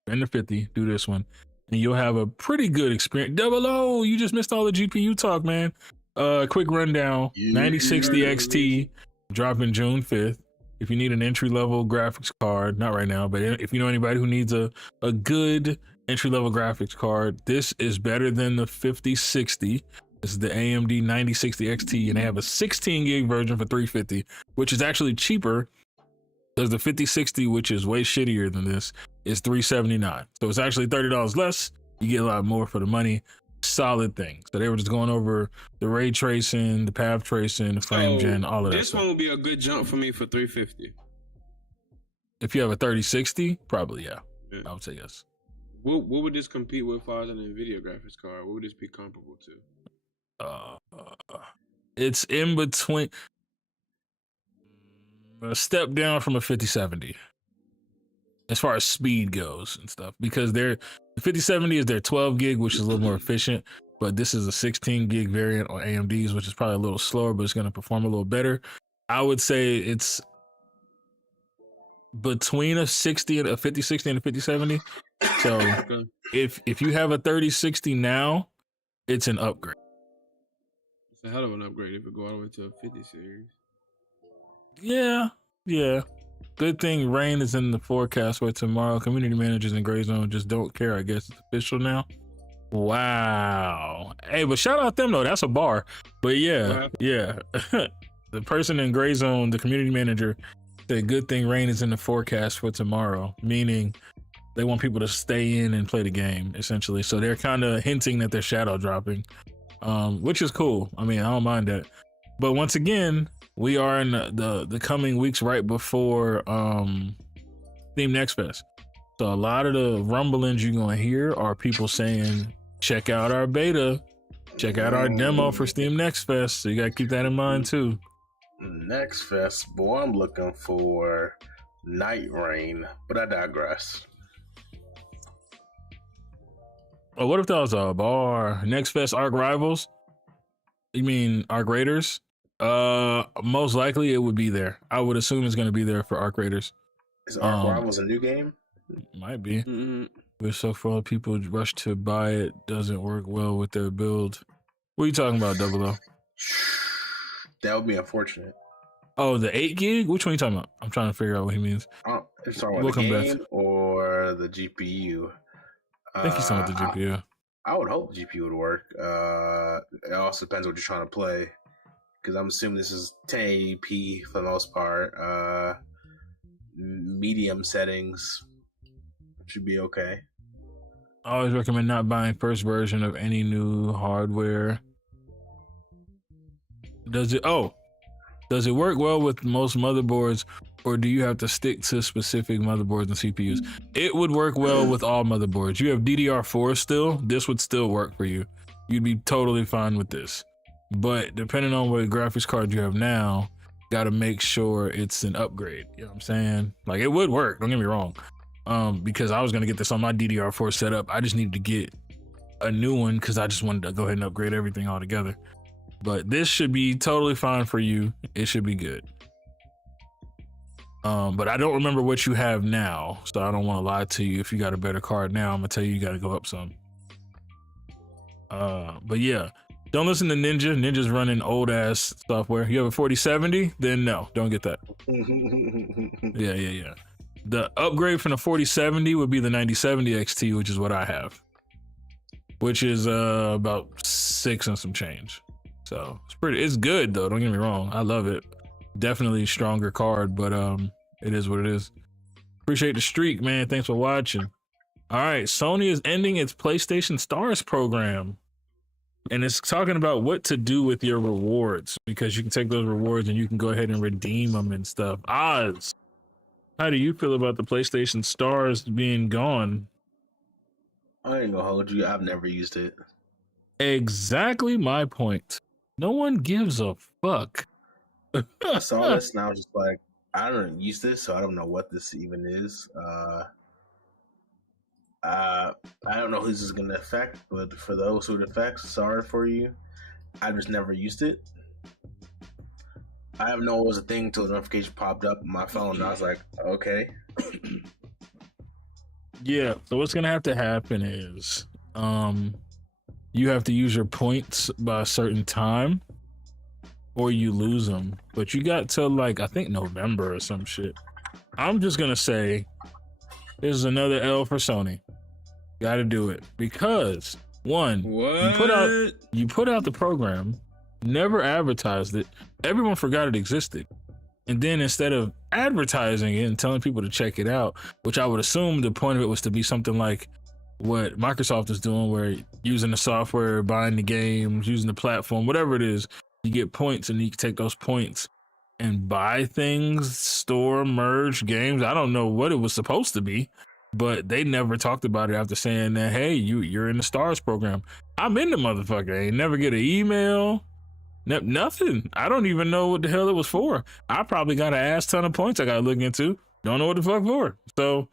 Under 50, do this one, and you'll have a pretty good experience. Double O, you just missed all the GPU talk, man. Quick rundown: 9060 XT dropping June 5th. If you need an entry level graphics card, not right now, but if you know anybody who needs a good entry level graphics card, this is better than the 5060. This is the AMD 9060 XT, and they have a 16 gig version for $350, which is actually cheaper because the 5060, which is way shittier than this, is $379. So it's actually $30 less. You get a lot more for the money. Solid thing. So they were just going over the ray tracing, the path tracing, the frame gen, all of that. This one will be a good jump for me for $350. If you have a 3060, probably yeah. I would say yes. What would this compete with as far as an NVIDIA graphics card? What would this be comparable to? It's in between, a step down from a 5070 as far as speed goes and stuff, because the 5070 is their 12 gig, which is a little more efficient, but this is a 16 gig variant on AMD's, which is probably a little slower, but it's going to perform a little better. I would say it's between a 5060 and a 5070. So if you have a 3060 now, it's an upgrade. It's a hell of an upgrade if it go all the way to a 50 series. Yeah. Good thing rain is in the forecast for tomorrow. Community managers in Gray Zone just don't care. I guess it's official now. Wow. Hey, but shout out them though. That's a bar. But yeah. The person in Gray Zone, the community manager, said good thing rain is in the forecast for tomorrow, meaning they want people to stay in and play the game, essentially. So they're kind of hinting that they're shadow dropping, which is cool. I mean, I don't mind that. But once again, we are in the coming weeks right before Steam Next Fest. So a lot of the rumblings you're going to hear are people saying, check out our beta, check out our demo for Steam Next Fest. So you got to keep that in mind too. Next Fest, boy, I'm looking for Night Rain, but I digress. Oh, what if that was a bar? Next Fest Arc Rivals? You mean Arc Raiders? Most likely it would be there. I would assume it's going to be there for Arc Raiders. Is Arc Rivals a new game? Might be. But so far, people rush to buy it. Doesn't work well with their build. What are you talking about, Double O? That would be unfortunate. Oh, the 8 gig? Which one are you talking about? I'm trying to figure out what he means. It's talking about the game or the GPU. I think he's talking about the GPU. I would hope the GPU would work. It also depends what you're trying to play. Because I'm assuming this is 1080p for the most part. Medium settings should be okay. I always recommend not buying first version of any new hardware. Does it work well with most motherboards, or do you have to stick to specific motherboards and CPUs? It would work well with all motherboards. You have DDR4 still, this would still work for you. You'd be totally fine with this. But depending on what graphics card you have now, got to make sure it's an upgrade. You know what I'm saying? Like, it would work, don't get me wrong. Because I was going to get this on my DDR4 setup. I just needed to get a new one because I just wanted to go ahead and upgrade everything all together. But this should be totally fine for you. It should be good. But I don't remember what you have now, so I don't want to lie to you. If you got a better card now, I'm going to tell you got to go up some. But yeah. Don't listen to Ninja. Ninja's running old ass software. You have a 4070? Then no, don't get that. Yeah. The upgrade from the 4070 would be the 9070 XT, which is what I have, which is about 6 and some change. So it's good though. Don't get me wrong. I love it. Definitely stronger card, but it is what it is. Appreciate the streak, man. Thanks for watching. All right, Sony is ending its PlayStation Stars program. And it's talking about what to do with your rewards, because you can take those rewards and you can go ahead and redeem them and stuff. Oz, how do you feel about the PlayStation Stars being gone? I ain't gonna hold you. I've never used it. Exactly my point. No one gives a fuck. I saw this and I was just like, I don't use this, so I don't know what this even is. I don't know who this is going to affect, but for those who it affects, sorry for you. I just never used it. I didn't know it was a thing until the notification popped up on my phone, and I was like, okay. Yeah, so what's gonna have to happen is you have to use your points by a certain time or you lose them. But you got till like, I think November or some shit. I'm just gonna say this is another L for Sony. Gotta do it. Because one, you put out the program, never advertised it, everyone forgot it existed. And then instead of advertising it and telling people to check it out, which I would assume the point of it was to be something like what Microsoft is doing, where using the software, buying the games, using the platform, whatever it is, you get points and you can take those points and buy things, store, merge games. I don't know what it was supposed to be, but they never talked about it after saying that, hey, you're in the STARS program. I'm in the motherfucker. I ain't never get an email. Nothing. I don't even know what the hell it was for. I probably got an ass ton of points I got to look into. Don't know what the fuck for. So,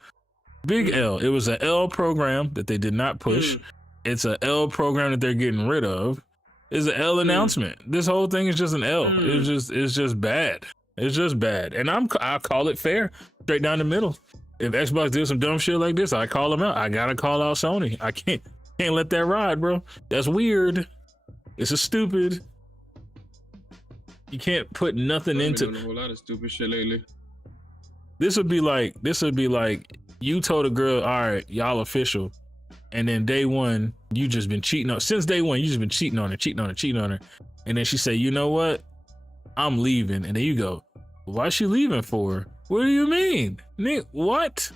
big L. It was an L program that they did not push. It's an L program that they're getting rid of. It's an L announcement. This whole thing is just an L. It's just bad. It's just bad. And I call it fair, straight down the middle. If Xbox did some dumb shit like this, I call them out. I gotta call out Sony. I can't let that ride, bro. That's weird. It's a stupid. You can't put nothing into. I've been doing a whole lot of stupid shit lately. This would be like you told a girl, all right, y'all official, and then day one you just been cheating on. Since day one you just been cheating on her, and then she say, you know what, I'm leaving, and then you go, why's she leaving for? What do you mean, Nick? What?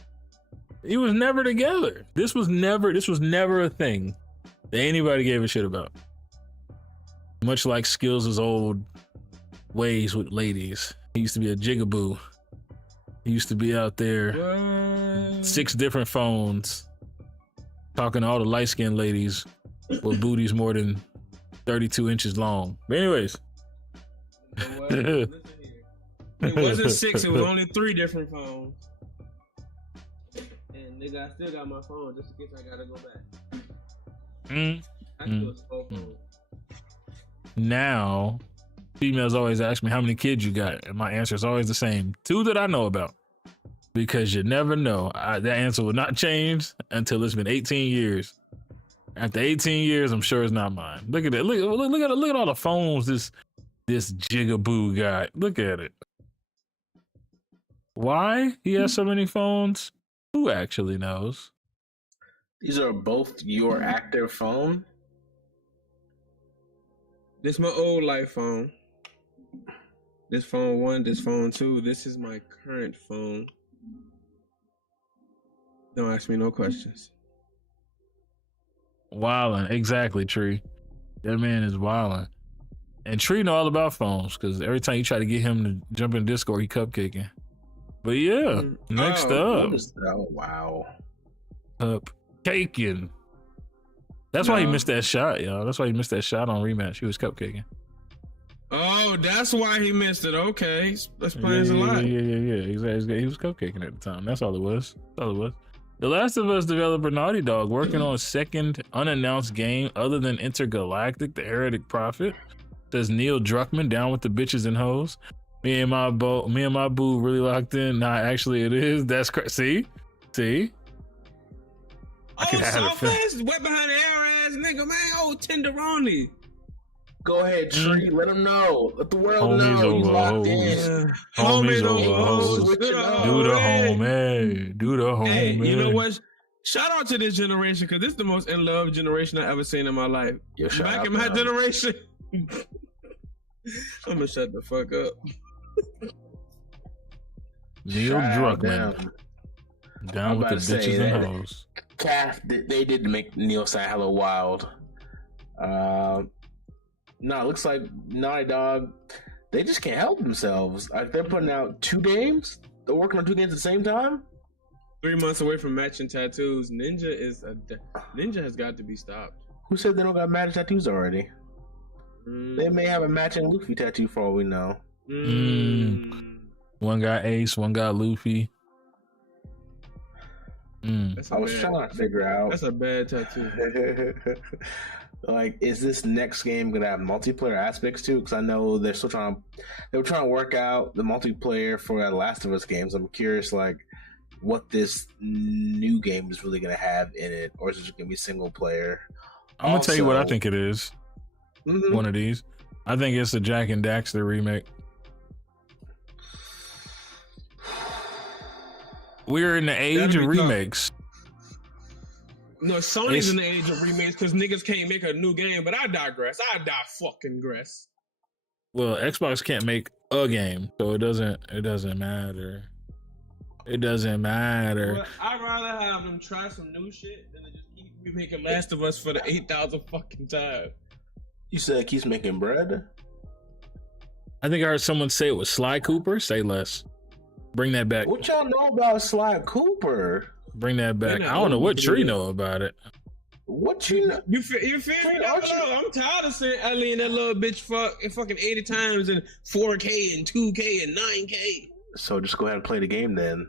He was never together. This was never a thing that anybody gave a shit about. Much like Skillz' old ways with ladies. He used to be a jigaboo. He used to be out there, 6 different phones, talking to all the light-skinned ladies with booties more than 32 inches long. But anyways. It wasn't 6, it was only 3 different phones. And nigga, I still got my phone just in case I gotta go back. I do a slow phone. Now, females always ask me how many kids you got, and my answer is always the same: 2 that I know about. Because you never know. That answer will not change until it's been 18 years. After 18 years, I'm sure it's not mine. Look at that. Look at all the phones this jigaboo got. Look at it. Why he has so many phones? Who actually knows? These are both your active phone? This my old life phone. This phone 1, this phone 2. This is my current phone. Don't ask me no questions. Wildin', exactly, Tree. That man is wildin'. And Tree know all about phones, because every time you try to get him to jump in Discord, he cupcaking. But yeah, next up. Wow. Cupcaking. That's why he missed that shot, y'all. That's why he missed that shot on rematch. He was cupcaking. Oh, that's why he missed it. Okay. Explains a lot. Yeah. Exactly. He was cupcaking at the time. That's all it was. The Last of Us developer Naughty Dog working on a second unannounced game other than Intergalactic, the Heretic Prophet. Says Neil Druckmann down with the bitches and hoes. Me and my boo really locked in. Nah, actually it is. That's crazy. See? Soft ass, wet behind the air ass nigga, man. Oh, tenderoni. Go ahead, Tree. Let him know. Let the world know. He's locked in. Homies over hoes. Do the homie. Hey, you know what? Shout out to this generation, because this is the most in love generation I've ever seen in my life. Back in my generation, I'm gonna shut the fuck up. Neil Druckmann. Down with the bitches and hoes. Calf, they did make Neil sound hella wild. No, it looks like Naughty Dog, they just can't help themselves. Like, they're putting out 2 games? They're working on 2 games at the same time? 3 months away from matching tattoos. Ninja has got to be stopped. Who said they don't got matching tattoos already? They may have a matching Luffy tattoo for all we know. One got Ace, one got Luffy. I was trying to figure out. That's a bad tattoo. Like, is this next game gonna have multiplayer aspects too? Because I know they were trying to work out the multiplayer for the Last of Us games. I'm curious, like, what this new game is really gonna have in it, or is it just gonna be single player? I'm gonna tell you what I think it is. One of these, I think it's the Jack and Daxter remake. We're in the age of remakes. No, Sony's in the age of remakes because niggas can't make a new game, but I digress. Fucking gress. Well, Xbox can't make a game, so it doesn't matter. It doesn't matter. Well, I'd rather have them try some new shit than to just keep remaking Last of Us for the 8,000th fucking time. You said it keeps making bread? I think I heard someone say it was Sly Cooper. Say less. Bring that back. What y'all know about Sly Cooper? Bring that back. I don't know what Tree know about it. What you know? You feel me? I'm tired of seeing Ellie and that little bitch fucking 80 times in 4K and 2K and 9K. So just go ahead and play the game then.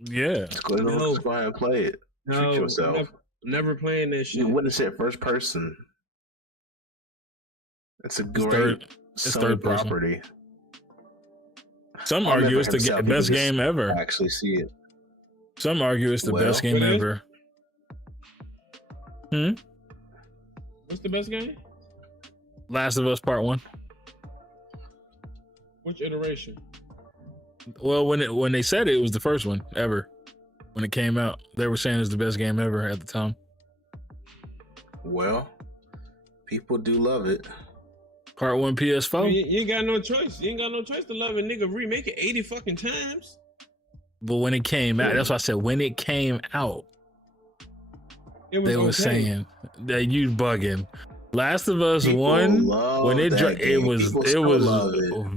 Yeah. Just go ahead and play it. Treat yourself. Never playing this shit. You witness it first person. It's a great third property. Some argue it's the best game ever. Actually see it. Some argue it's the best game ever. What's the best game? Last of Us Part 1. Which iteration? Well, when they said it was the first one ever. When it came out, they were saying it's the best game ever at the time. Well, people do love it. Part 1 PS4. You ain't got no choice. You ain't got no choice to love a nigga remake it 80 fucking times. But when it came out, that's why I said when it came out, they were saying that you bugging. Last of Us 1, when it was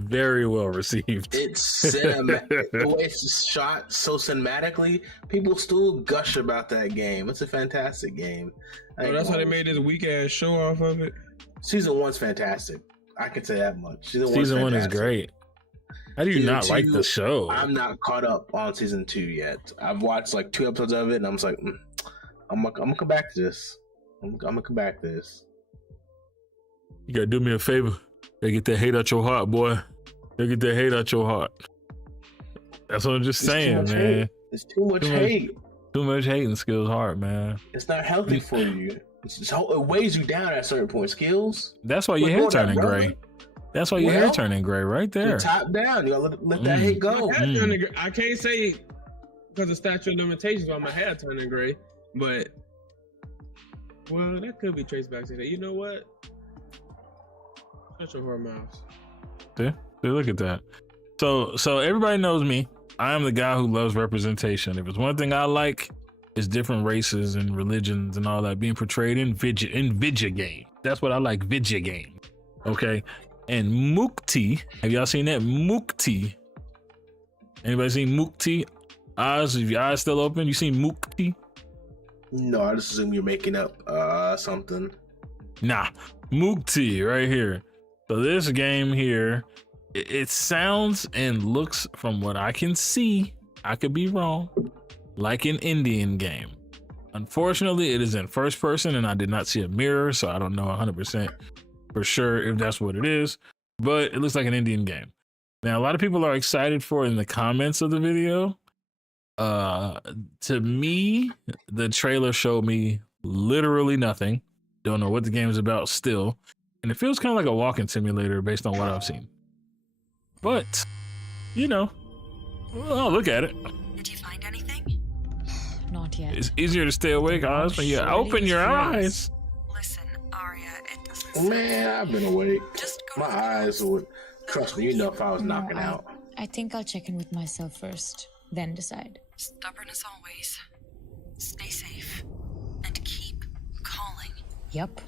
very well received. It's the way it's shot so cinematically, people still gush about that game. It's a fantastic game. Oh, that's how they made this weak ass show off of it. Season 1's fantastic. I can say that much. Season 1 is great. How do you not like the show? I'm not caught up on season 2 yet. I've watched like 2 episodes of it, and I'm just like, I'm gonna come back to this. I'm gonna come back to this. You gotta do me a favor. They get that hate out your heart, boy. They get that hate out your heart. That's what I'm just saying, man. It's too much hate. Too much hate in Skillz' heart, man. It's not healthy for you. It weighs you down at a certain point. Skillz. That's why your hair turning gray. That's why your hair turning gray right there. Top down. You gotta let that hate go. I can't say because of statute of limitations why my hair turning gray, but well, that could be traced back to that. You know what? Shut your whore mouths. See, look at that. So everybody knows me. I am the guy who loves representation. If it's one thing I like, it's different races and religions and all that being portrayed in video game. That's what I like, video game. Okay. And Mukti, have y'all seen that? Mukti. Anybody seen Mukti? Eyes, if your eyes still open, you seen Mukti? No, I just assume you're making up something. Nah, Mukti right here. So this game here, it sounds and looks, from what I can see, I could be wrong, like an Indian game. Unfortunately, it is in first person and I did not see a mirror, so I don't know 100% for sure if that's what it is, but it looks like an Indian game. Now, a lot of people are excited for it in the comments of the video. To me, the trailer showed me literally nothing. Don't know what the game is about still. And it feels kind of like a walking simulator based on what I've seen. But, you know, I'll look at it. Did you find anything? Not yet. It's easier to stay awake, Oz, when you open your eyes. Listen, Arya, it doesn't. Man, I've been awake. My eyes would. Trust me, you know if I was knocking out. I think I'll check in with myself first, then decide. Stubborn as always. Stay safe. And keep calling. Yep.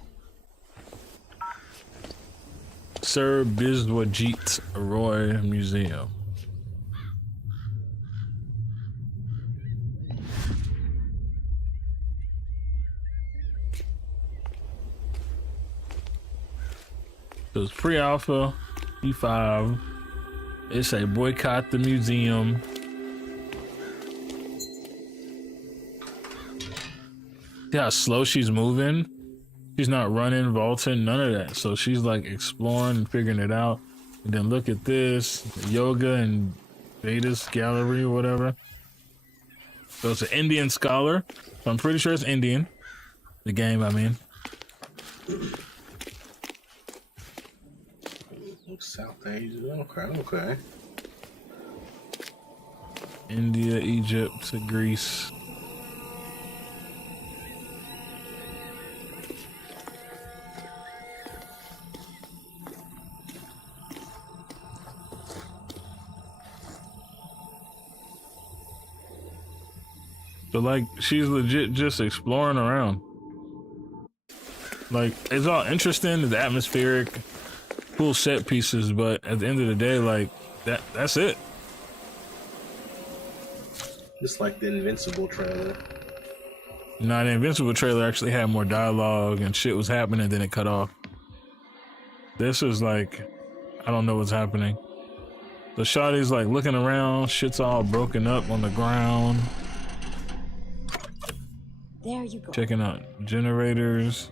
Sir Biswajit Roy Museum. So it's pre-alpha, E5. It's a boycott the museum. See how slow she's moving? She's not running, vaulting, none of that. So she's like exploring and figuring it out. And then look at this, yoga and Vedas gallery or whatever. So it's an Indian scholar. So I'm pretty sure it's Indian. The game, I mean. South Asia. Okay. India, Egypt, Greece. So like she's legit just exploring around. Like it's all interesting, it's atmospheric, cool set pieces, but at the end of the day, like that's it. Just like the Invincible trailer. No, the Invincible trailer actually had more dialogue and shit was happening, then it cut off. This is like, I don't know what's happening. The shawty's like looking around, shit's all broken up on the ground. There you go. Checking out generators.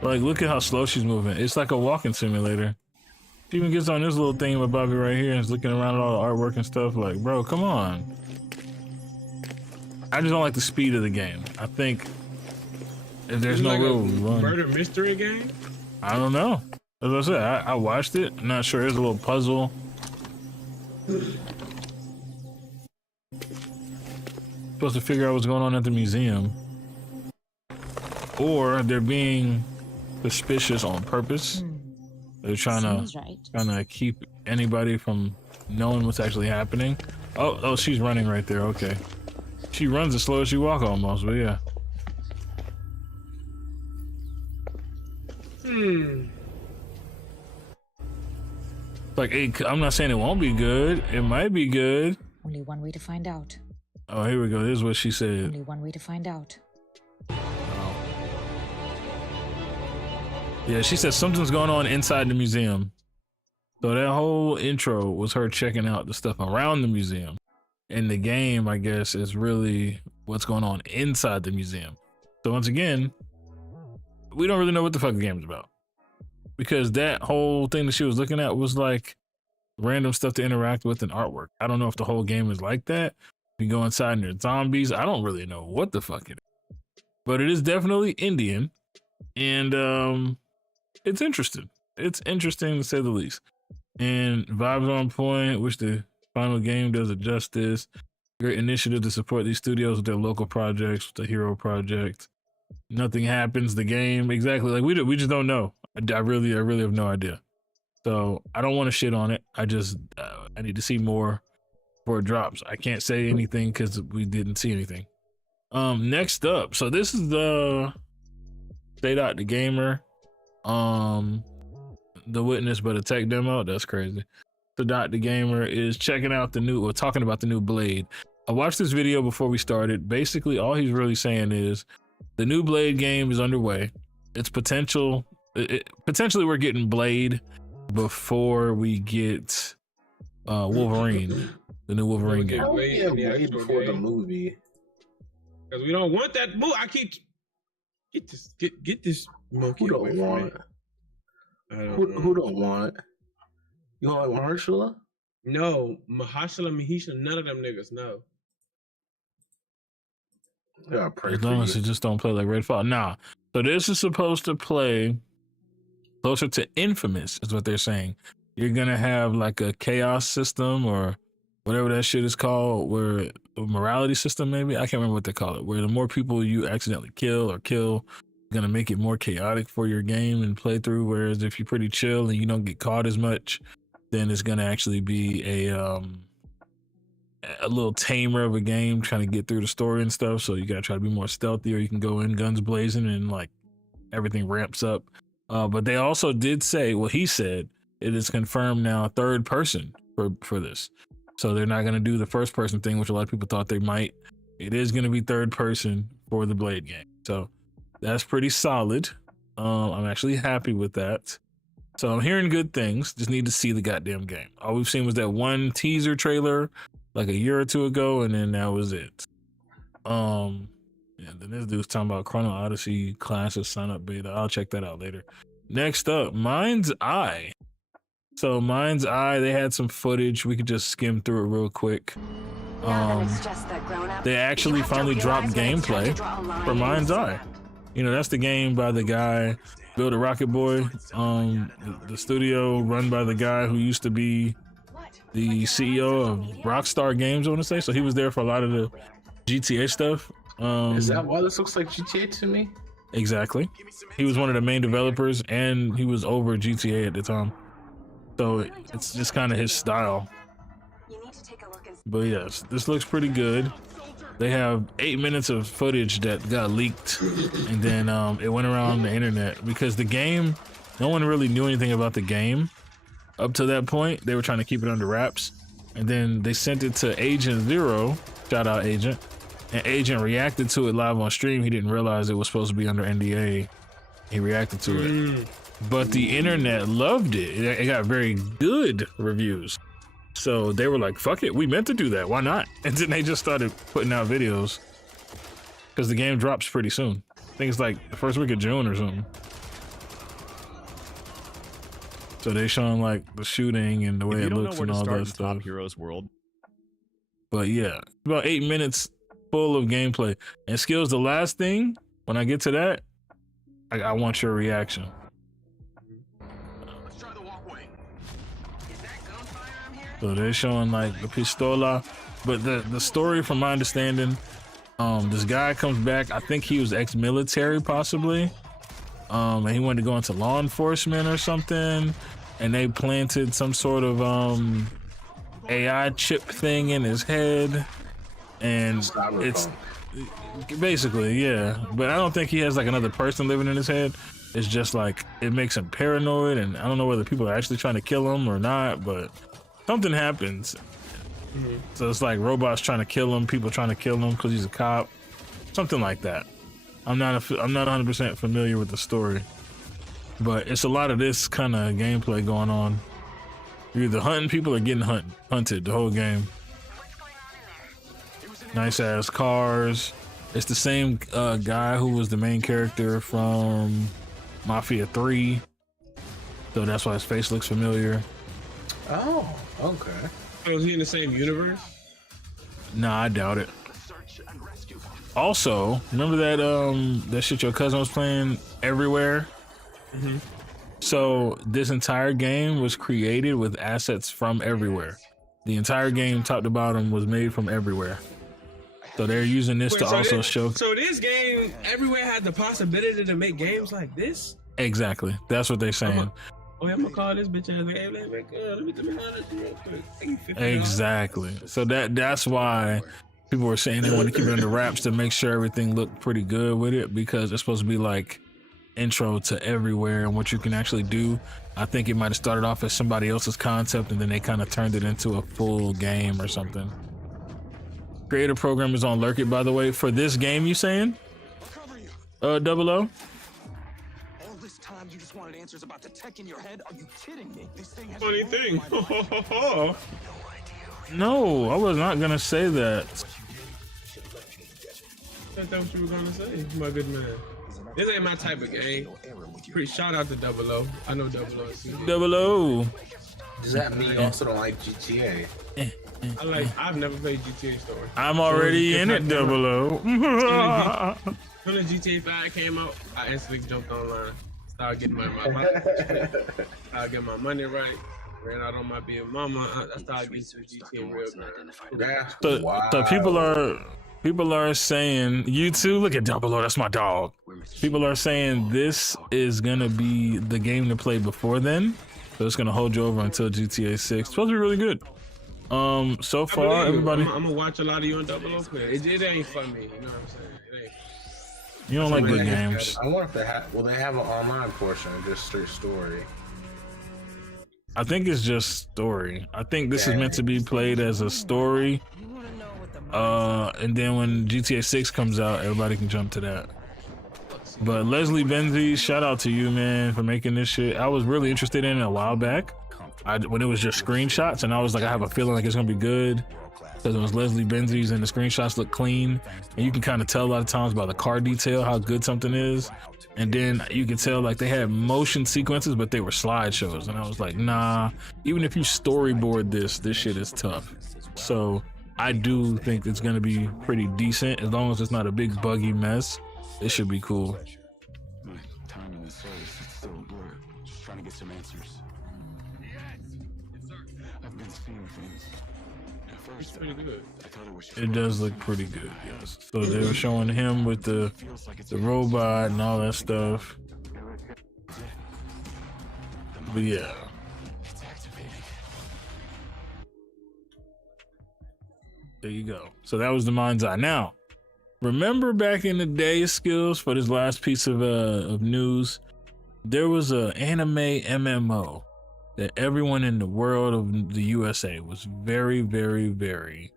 Like, look at how slow she's moving. It's like a walking simulator. She even gets on this little thing with Bobby right here and is looking around at all the artwork and stuff. Like, bro, come on. I just don't like the speed of the game. I think if there's no real run. Murder mystery game? I don't know. As I said, I watched it. I'm not sure. There's a little puzzle. Supposed to figure out what's going on at the museum. Or they're being suspicious on purpose. They're trying to keep anybody from knowing what's actually happening. Oh, she's running right there. Okay. She runs as slow as she walks almost, but yeah. Like, I'm not saying it won't be good. It might be good. Only one way to find out. Oh, here we go. This is what she said. Only one way to find out. Yeah, she said something's going on inside the museum. So that whole intro was her checking out the stuff around the museum. And the game, I guess, is really what's going on inside the museum. So once again, we don't really know what the fuck the game is about. Because that whole thing that she was looking at was like random stuff to interact with and artwork. I don't know if the whole game is like that. You go inside and there's zombies. I don't really know what the fuck it is. But it is definitely Indian. And it's interesting. It's interesting to say the least. And vibes on point, which the final game does it justice. Great initiative to support these studios with their local projects, with the Hero Project. Nothing happens, the game, exactly. Like we just don't know. I really have no idea. So I don't want to shit on it. I just, I need to see more before it drops. I can't say anything because we didn't see anything. Next up, so this is the State Out the Gamer. The Witness, but a tech demo. That's crazy. So Dr. Gamer is checking out the new, or talking about the new Blade. I watched this video before we started. Basically, all he's really saying is the new Blade game is underway. It's potentially we're getting Blade before we get Wolverine, the new Wolverine game. Blade before the movie. Because we don't want that. I keep get this monkey. Who don't want? Who don't want? You want like Mahershala? No, Mahershala, none of them niggas. No. Yeah, as long as you just don't play like Redfall. Nah. So this is supposed to play closer to Infamous, is what they're saying. You're gonna have like a chaos system or whatever that shit is called, where a morality system, maybe, I can't remember what they call it, where the more people you accidentally kill, gonna make it more chaotic for your game and playthrough. Whereas if you're pretty chill and you don't get caught as much, then it's gonna actually be a little tamer of a game, trying to get through the story and stuff. So you gotta try to be more stealthy, or you can go in guns blazing and like everything ramps up. But they also did say, well, he said it is confirmed now third person for this. So they're not gonna do the first person thing, which a lot of people thought they might. It is gonna be third person for the Blade game. So that's pretty solid. I'm actually happy with that. So I'm hearing good things. Just need to see the goddamn game. All we've seen was that one teaser trailer like a year or two ago, and then that was it. Yeah, then this dude's talking about Chrono Odyssey Classic sign up beta. I'll check that out later. Next up, Mind's Eye. So Mind's Eye, they had some footage. We could just skim through it real quick. They actually finally dropped gameplay for Mind's Eye. You know, that's the game by the guy Build a Rocket Boy. The studio run by the guy who used to be the CEO of Rockstar Games, I want to say. So he was there for a lot of the GTA stuff. Is that why this looks like GTA to me? Exactly. He was one of the main developers, and he was over GTA at the time. So it's just kind of his style. But yes, this looks pretty good. They have 8 minutes of footage that got leaked, and then it went around the internet because the game, no one really knew anything about the game up to that point. They were trying to keep it under wraps, and then they sent it to Agent Zero, shout out Agent, and Agent reacted to it live on stream. He didn't realize it was supposed to be under NDA. He reacted to it, but the internet loved it. It got very good reviews. So they were like, fuck it, we meant to do that, why not? And then they just started putting out videos because the game drops pretty soon. I think it's like the first week of June or something. So they showing like the shooting and the way it looks and all that stuff. Heroes World. But yeah, about 8 minutes full of gameplay. And Skillz, the last thing, when I get to that, I want your reaction. So they're showing like the pistola, but the story, from my understanding, this guy comes back. I think he was ex-military possibly, and he wanted to go into law enforcement or something, and they planted some sort of AI chip thing in his head, and it's basically, yeah. But I don't think he has like another person living in his head. It's just like it makes him paranoid, and I don't know whether people are actually trying to kill him or not, but something happens. So it's like robots trying to kill him, people trying to kill him because he's a cop, something like that. I'm not 100% familiar with the story, but it's a lot of this kind of gameplay going on. You're either hunting people or getting hunted the whole game. Nice ass cars. It's the same guy who was the main character from Mafia 3, so that's why his face looks familiar. Oh, okay. So is he in the same universe? Nah, I doubt it. Also, remember that shit your cousin was playing Everywhere? So this entire game was created with assets from Everywhere. The entire game, top to bottom, was made from Everywhere. So they're using this to also show. So this game, Everywhere had the possibility to make games like this? Exactly. That's what they're saying. I'm gonna call this bitch ass. Hey, let me run this real quick. Exactly. So that's why people were saying they want to keep it under wraps to make sure everything looked pretty good with it, because it's supposed to be like intro to Everywhere and what you can actually do. I think it might have started off as somebody else's concept, and then they kind of turned it into a full game or something. Creative program is on Lurk It, by the way, for this game. You saying? 00? You just wanted answers about the tech in your head? Are you kidding me? This thing has funny thing. No, I was not gonna say that. That's what you were gonna say, my good man. This ain't my type of game. Shout out to 00. I know 00. 00. Does that mean you also don't like GTA? I've never played GTA Story. I'm already in it, 00. When the GTA 5 came out, I instantly jumped online. Started getting my money right. Ran out on my being mama. I started getting to GTA real good. So people are saying, you too, look at 00, that's my dog. People are saying this is gonna be the game to play before then. So it's gonna hold you over until GTA 6. It's supposed to be really good. So far, everybody. I'm gonna watch a lot of you on 00 play. It ain't for me, you know what I'm saying? It ain't. You don't like good games. I wonder if they have an online portion or just straight story. I think it's just story. I think this is meant to be played as a story. And then when GTA 6 comes out, everybody can jump to that. But Leslie Benzies, shout out to you, man, for making this shit. I was really interested in it a while back. When it was just screenshots, and I was like, I have a feeling like it's gonna be good because it was Leslie Benzies and the screenshots look clean, and you can kind of tell a lot of times by the car detail how good something is. And then you can tell like they had motion sequences, but they were slideshows, and I was like, nah. Even if you storyboard this shit is tough. So I do think it's gonna be pretty decent as long as it's not a big buggy mess. It should be cool. My time in the service is still a blur. Just trying to get some answers. I've been seeing things. At first, pretty good. I thought it was It does look pretty good, yes. So they were showing him with the robot and all that stuff. But yeah. It's activating. There you go. So that was the mind's eye. Now, remember back in the day, Skillz, for this last piece of news, there was a anime MMO that everyone in the world of the USA was very, very, very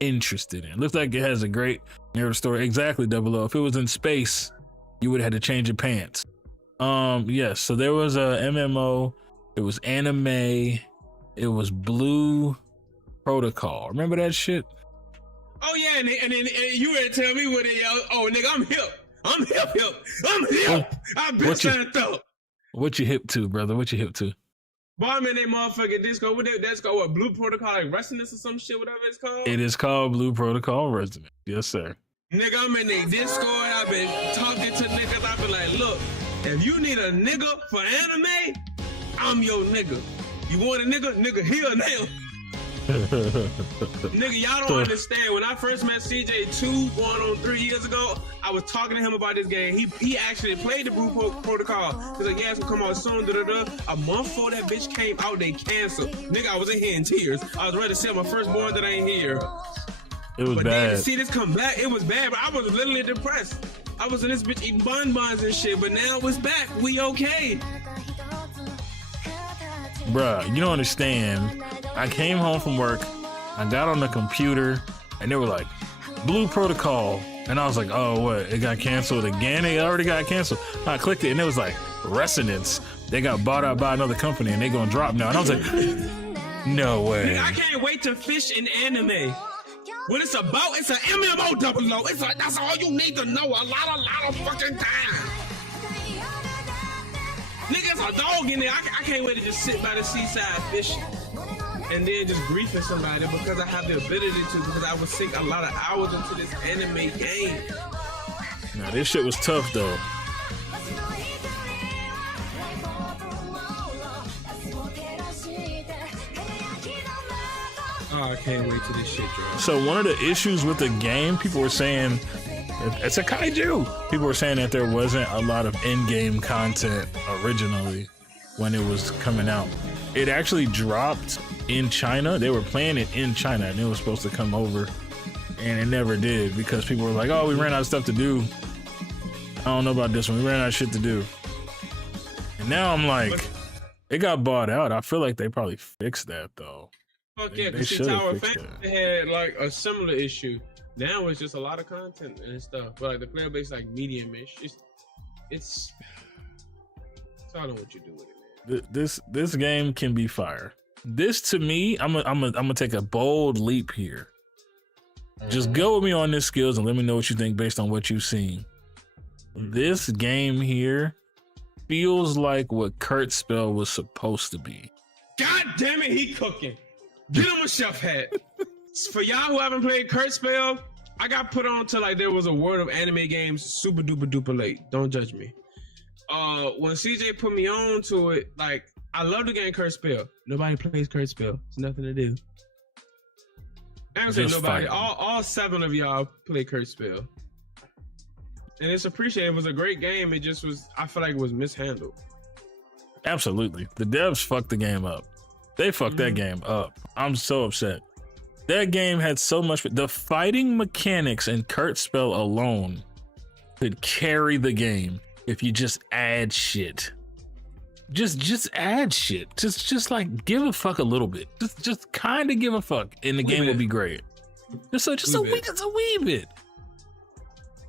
interested in. Looks like it has a great narrative story. Exactly, 00. If it was in space, you would have had to change your pants. Yes, so there was a MMO. It was anime. It was Blue Protocol. Remember that shit? Oh yeah, and then you ready to tell me what it yell? Oh nigga, I'm hip. I'm hip. I've been signed up. What you hip to, brother? What you hip to? Boy, I'm in that motherfucking disco. That's called what? Blue Protocol, like Resonance or some shit, whatever it's called. It is called Blue Protocol Resonance. Yes, sir. Nigga, I'm in the Discord. I've been talking to niggas. I've been like, look, if you need a nigga for anime, I'm your nigga. You want a nigga? Nigga, here now. Nigga, y'all don't understand. When I first met CJ going on 3 years ago, I was talking to him about this game. He actually played the Blue Protocol. He's like, yeah, it's gonna come out soon. A month before that bitch came out, they canceled. Nigga, I was in here in tears. I was ready to sell my firstborn that ain't here. It was but bad. Then to see this come back, it was bad. But I was literally depressed. I was in this bitch eating bonbons and shit. But now it's back. We okay. Bruh, you don't understand. I came home from work, I got on the computer, and they were like, Blue Protocol. And I was like, oh, what? It got canceled again? It already got canceled. I clicked it, and it was like, Resonance. They got bought out by another company, and they gonna drop now. And I was like, no way. I can't wait to fish in anime. What it's about, it's an MMO 00. That's all you need to know. A lot of fucking time. Niggas a dog in there. I can't wait to just sit by the seaside fishing and then just griefing somebody because I have the ability to, because I would sink a lot of hours into this anime game. Nah, this shit was tough though. Oh, I can't wait till this shit drops. So one of the issues with the game, people were saying it's a kaiju. People were saying that there wasn't a lot of in-game content originally when it was coming out. It actually dropped in China. They were playing it in China and it was supposed to come over and it never did because people were like, oh, we ran out of stuff to do. I don't know about this one. We ran out of shit to do. And now I'm like, it got bought out. I feel like they probably fixed that though. Fuck yeah, because Tower Fantasy had like a similar issue. Now it's just a lot of content and stuff, but like the player base like medium-ish. It's I don't know what you do with it, man. This game can be fire. This to me, I'm gonna take a bold leap here. Just go with me on this, Skillz, and let me know what you think based on what you've seen. This game here feels like what Kurt Spell was supposed to be. God damn it, he cooking. Get him a chef hat. For y'all who haven't played Kurt Spell, I got put on to like there was a World of Anime games super duper duper late. Don't judge me. When CJ put me on to it, like I love the game Kurt Spell. Nobody plays Kurt Spell. It's nothing to do. I don't say nobody. All 7 of y'all play Kurt Spell. And it's appreciated. It was a great game. It just was, I feel like it was mishandled. Absolutely. The devs fucked the game up. They fucked that game up. I'm so upset. That game had so much. The fighting mechanics in Kurt Spell alone could carry the game if you just add shit. Just add shit. Just like give a fuck a little bit. Just kind of give a fuck, and the game will be great. Just a wee bit.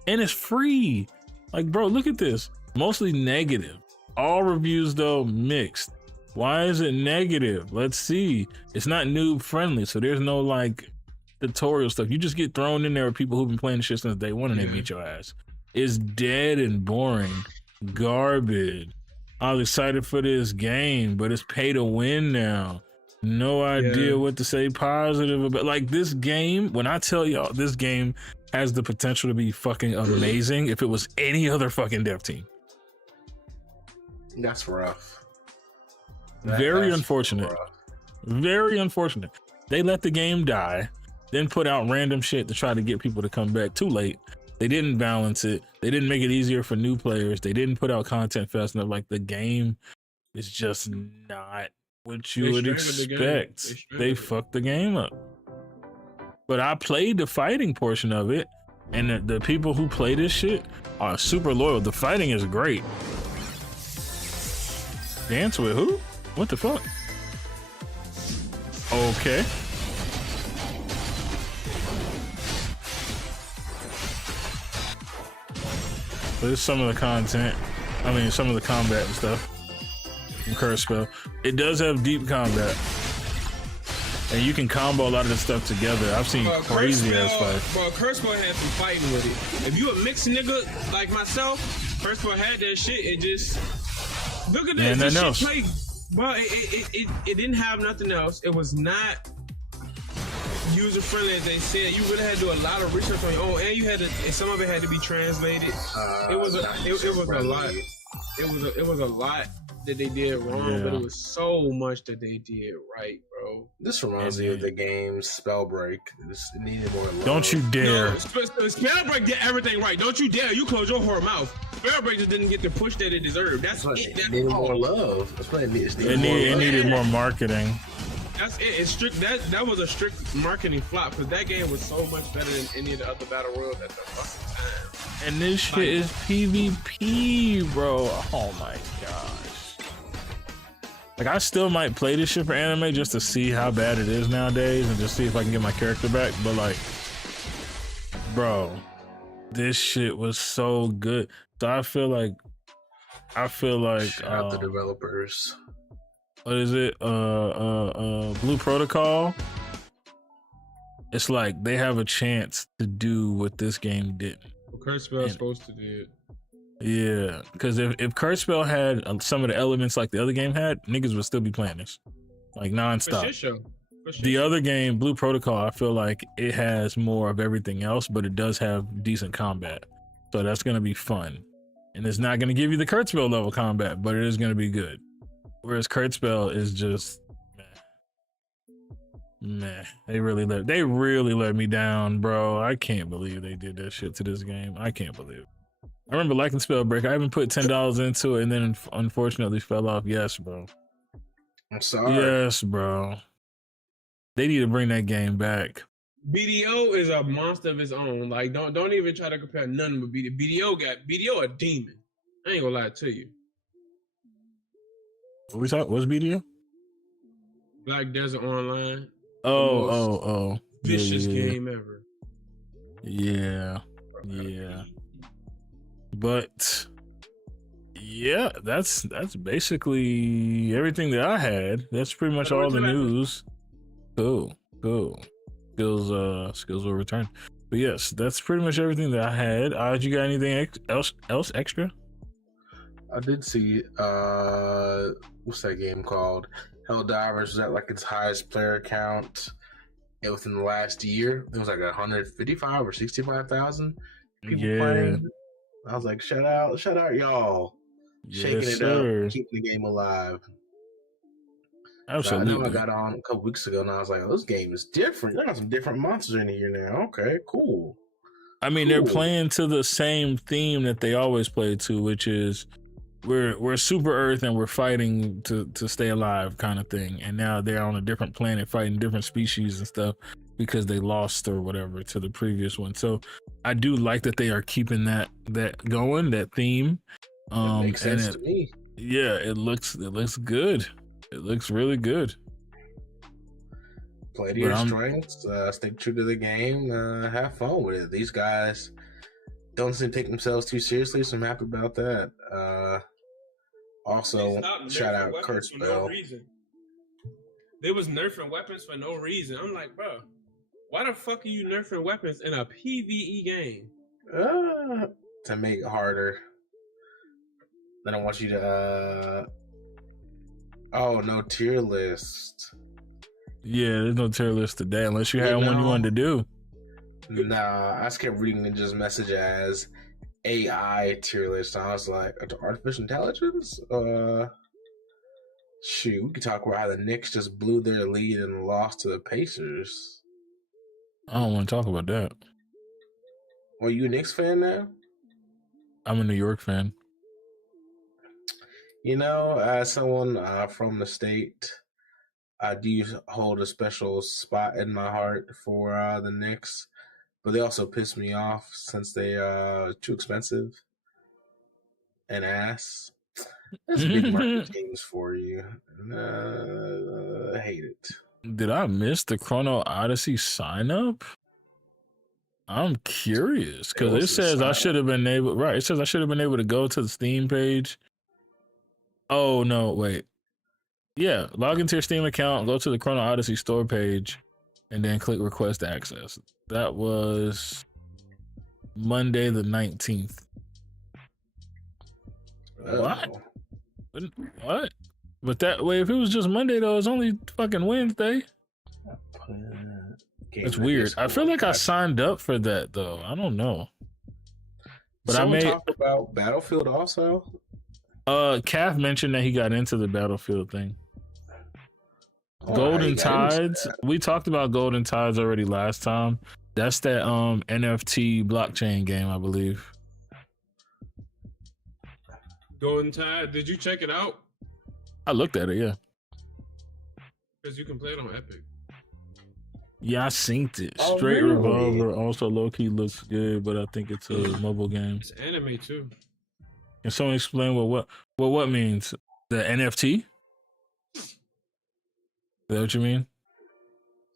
And it's free. Like, bro, look at this. Mostly negative. All reviews though mixed. Why is it negative? Let's see. It's not noob friendly, so there's no like tutorial stuff. You just get thrown in there with people who've been playing shit since day one and they beat your ass. It's dead and boring. Garbage. I was excited for this game, but it's pay to win now. No idea what to say positive about. Like, this game, when I tell y'all this game has the potential to be fucking amazing if it was any other fucking dev team. That's rough. Very unfortunate. Very unfortunate. They let the game die, then put out random shit to try to get people to come back. Too late. They didn't balance it. They didn't make it easier for new players. They didn't put out content fast enough. Like, the game is just not what you would expect. They fucked the game up. But I played the fighting portion of it, and the people who play this shit are super loyal. The fighting is great. Dance with who? What the fuck? Okay. So this is some of the content. I mean, some of the combat and stuff. Curse spell. It does have deep combat, and you can combo a lot of this stuff together. I've seen crazy ass fights. Bro, curse spell had some fighting with it. If you a mixed nigga like myself, curse spell had that shit. It just look at this. Nothing else. Bro, it didn't have nothing else. It was not user friendly as they said. You really had to do a lot of research on your own, and you had to. And some of it had to be translated. It was a lot. It was a lot that they did wrong, but it was so much that they did right, bro. This reminds me of the game Spellbreak. It needed more love. Don't you dare. No, Spellbreak did everything right. Don't you dare. You close your whole mouth. Spellbreak just didn't get the push that it deserved. That's it. It needed more love. That's what it needed. It needed more marketing. That's it. It's strict. That was a strict marketing flop because that game was so much better than any of the other battle royals at the fucking time. And this shit is PvP, bro. Oh my gosh. Like, I still might play this shit for anime just to see how bad it is nowadays and just see if I can get my character back. But like, bro, this shit was so good. So I feel like shout out the developers. What is it? Blue Protocol. It's like they have a chance to do what this game didn't. What Curse Spell is supposed to do. Yeah, because if Curse Spell had some of the elements like the other game had, niggas would still be playing this, like nonstop. For sure. The other game, Blue Protocol, I feel like it has more of everything else, but it does have decent combat, so that's gonna be fun. And it's not gonna give you the Curse Spell level combat, but it is gonna be good. Whereas Curse Spell is just meh. They really let me down, bro. I can't believe they did that shit to this game. I can't believe it. I remember liking Spellbreak. I even put $10 into it and then unfortunately fell off. Yes, bro. I'm sorry. Yes, bro. They need to bring that game back. BDO is a monster of its own. Like, don't even try to compare nothing with BDO. BDO a demon. I ain't gonna lie to you. What's BDO? Black Desert Online. Oh. Vicious game ever. Yeah. But yeah, that's basically everything that I had. That's pretty much all the news. Cool. Skillz will return. But yes, that's pretty much everything that I had. You got anything else extra? I did see what's that game called? Helldivers was at like its highest player count within the last year. It was like 155 or 65,000 people playing. I was like, shout out y'all. Shaking it up, keeping the game alive. Absolutely. I know I got on a couple weeks ago and I was like, oh, this game is different. There got some different monsters in here now. Okay, cool. I mean, they're playing to the same theme that they always play to, which is we're super Earth and we're fighting to stay alive kind of thing. And now they're on a different planet fighting different species and stuff because they lost or whatever to the previous one. So I do like that they are keeping that going, that theme. That makes sense to me. Yeah, it looks good. It looks really good. Play to your strengths, stick true to the game, have fun with it. These guys, don't seem to take themselves too seriously, so I'm happy about that. Also, shout out Kurt Spell. They was nerfing weapons for no reason. I'm like, bro, why the fuck are you nerfing weapons in a PvE game? To make it harder. Then I want you to. Oh, no tier list. Yeah, there's no tier list today unless you had one you wanted to do. Nah, I just kept reading Ninja's message as AI tier list. I was like, artificial intelligence? Shoot, we could talk about how the Knicks just blew their lead and lost to the Pacers. I don't want to talk about that. Are you a Knicks fan now? I'm a New York fan. You know, as someone from the state, I do hold a special spot in my heart for the Knicks, but they also piss me off since they are too expensive and ass. That's big market teams for you. I hate it. Did I miss the Chrono Odyssey sign up? I'm curious because it says I should have been able. Right, it says I should have been able to go to the Steam page. Oh no, wait. Yeah, log into your Steam account, go to the Chrono Odyssey store page, and then click request access. That was Monday the 19th. What? What? But that way, if it was just Monday though, it's only fucking Wednesday. It's weird. I feel like I signed up for that though. I don't know. But Someone talk about Battlefield also. Calf mentioned that he got into the Battlefield thing. Golden Tides. We talked about Golden Tides already last time. That's that NFT blockchain game, I believe. Golden Tide. Did you check it out? I looked at it, yeah. Because you can play it on Epic. Yeah, I synced it. Straight Revolver also low-key looks good, but I think it's a mobile game. It's anime too. Can someone explain what means? The NFT? Is that what you mean?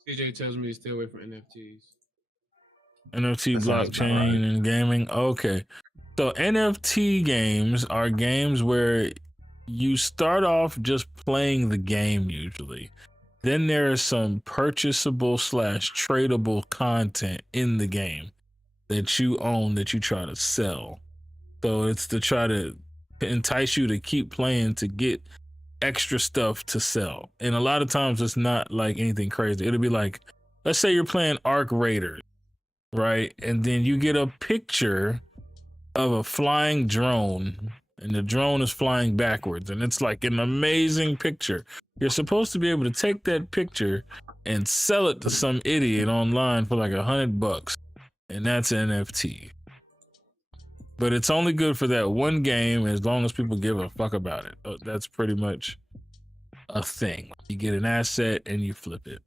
CJ tells me to stay away from NFTs. NFT blockchain and gaming. Okay. So NFT games are games where you start off just playing the game usually. Then there is some purchasable / tradable content in the game that you own that you try to sell. So it's to try to entice you to keep playing to get extra stuff to sell. And a lot of times it's not like anything crazy. It'll be like, let's say you're playing Arc Raiders, right? And then you get a picture of a flying drone and the drone is flying backwards. And it's like an amazing picture. You're supposed to be able to take that picture and sell it to some idiot online for like $100. And that's an NFT. But it's only good for that one game as long as people give a fuck about it. That's pretty much a thing. You get an asset and you flip it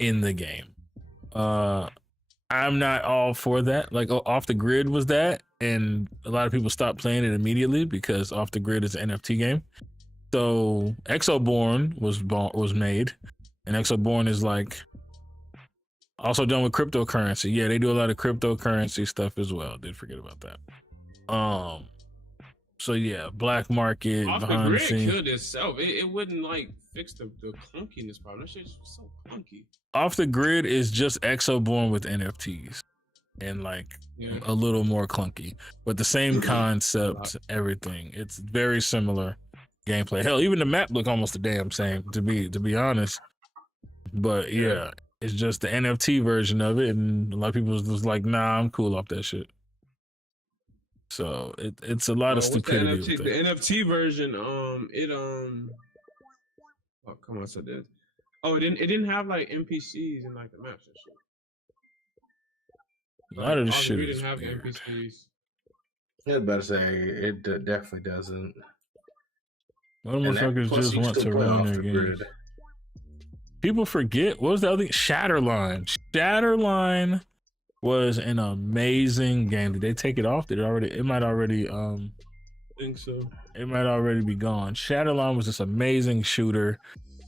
in the game. I'm not all for that. Like Off the Grid was that, and a lot of people stopped playing it immediately because Off the Grid is an NFT game. So Exoborn was made, and Exoborn is like also done with cryptocurrency. Yeah, they do a lot of cryptocurrency stuff as well. Did forget about that. So yeah, black market Off behind the the Grid scenes. killed itself. It wouldn't like fix the clunkiness problem. That shit's so clunky. Off the Grid is just Exoborn with NFTs and like a little more clunky, but the same concept, everything. It's very similar gameplay. Hell, even the map look almost the damn same to be honest. But yeah, it's just the NFT version of it, and a lot of people was like, "Nah, I'm cool off that shit." So it's a lot of stupidity. The NFT version, oh come on, so this. Oh, it didn't have like NPCs and like the maps and shit. A lot of this shit didn't is have weird. NPCs. Yeah, better say it definitely doesn't. What motherfuckers just want to run their games. People forget, what was the other thing? Shatterline. Shatterline was an amazing game. Did they take it off? It might already I think so. It might already be gone. Shatterline was this amazing shooter.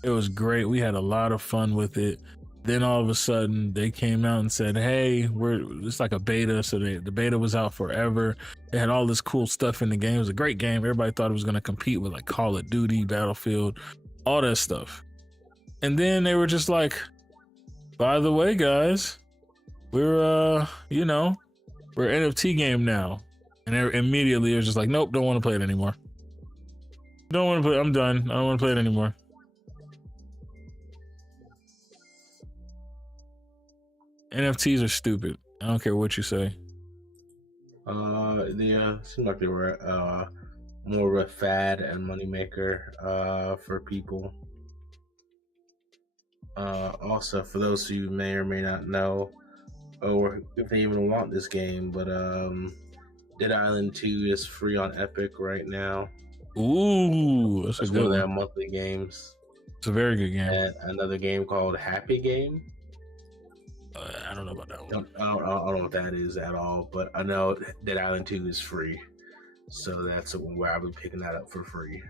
It was great. We had a lot of fun with it. Then all of a sudden they came out and said, hey, it's like a beta. So the beta was out forever. They had all this cool stuff in the game. It was a great game. Everybody thought it was going to compete with like Call of Duty, Battlefield, all that stuff. And then they were just like, by the way, guys, we're NFT game now. And immediately it was just like, nope, don't want to play it anymore. Don't want to play. I'm done. I don't want to play it anymore. NFTs are stupid. I don't care what you say. Yeah, it seemed like they were more of a fad and moneymaker for people. Also, for those of you who may or may not know, or if they even want this game, but Dead Island 2 is free on Epic right now. Ooh, that's a good one of one. their monthly games. It's a very good game. And another game called Happy Game. I don't know about that one. I don't know what that is at all, but I know Dead Island 2 is free. So that's where I've been picking that up for free.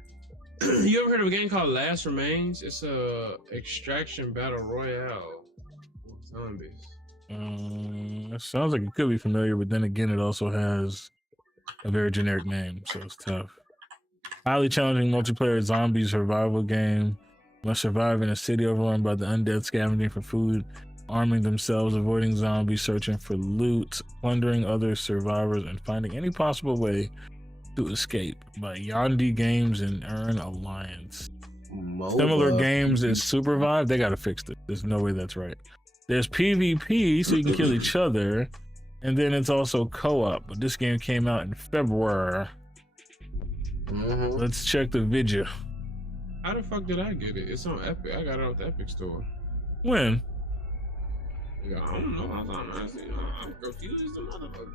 You ever heard of a game called Last Remains? It's a extraction battle royale with zombies. It sounds like it could be familiar, but then again, it also has a very generic name, so it's tough. Highly challenging multiplayer zombie survival game. Must survive in a city overrun by the undead, scavenging for food, arming themselves, avoiding zombies, searching for loot, plundering other survivors, and finding any possible way to escape. By Yandi Games and Earn Alliance. Similar games as Supervive, they gotta fix it. There's no way that's right. There's PvP, so you can kill each other, and then it's also co-op. But this game came out in February. Let's check the video. How the fuck did I get it? It's on Epic. I got it off the Epic store. When? Yeah, I don't know. I'm confused as a motherfucker.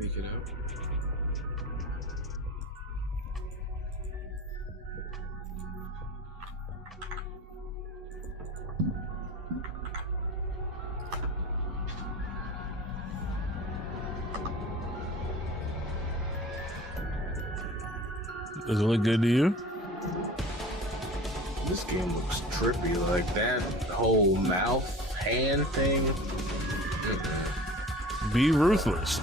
Make it out. Does it look good to you? This game looks trippy, like that whole mouth hand thing. Be ruthless.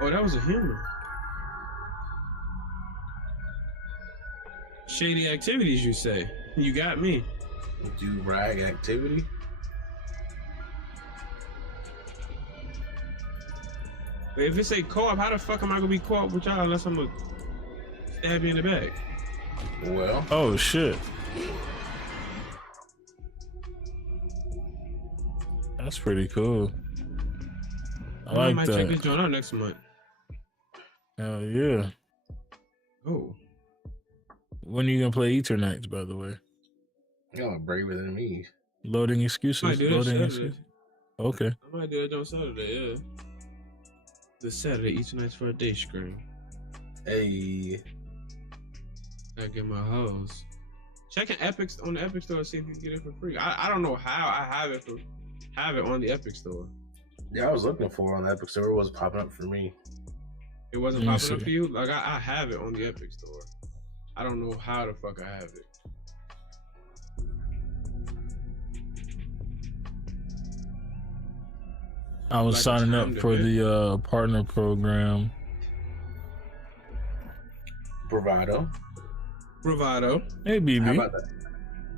Oh, that was a human. Shady activities, you say? You got me. Do rag activity? But if it say co-op, how the fuck am I gonna be co-op with y'all unless I'm gonna stab you in the back? Well. Oh shit. That's pretty cool. I might check this joint out next month. Hell yeah. Oh. When are you gonna play Eternights, by the way? Y'all are braver than me. Loading excuses. Might do that Loading Saturday. excuses. Okay. I might do that on Saturday, yeah. This Saturday, Eternights for a day screen. Hey. Gotta get my hoes. Checking Epic on the Epic Store, see if you can get it for free. I don't know how I have it on the Epic Store. Yeah, I was looking for it on the Epic Store. It wasn't popping up for me. It wasn't popping up for you? Like, I have it on the Epic Store. I don't know how the fuck I have it. I was signing up for the partner program. Bravado. Hey, BB. How about that?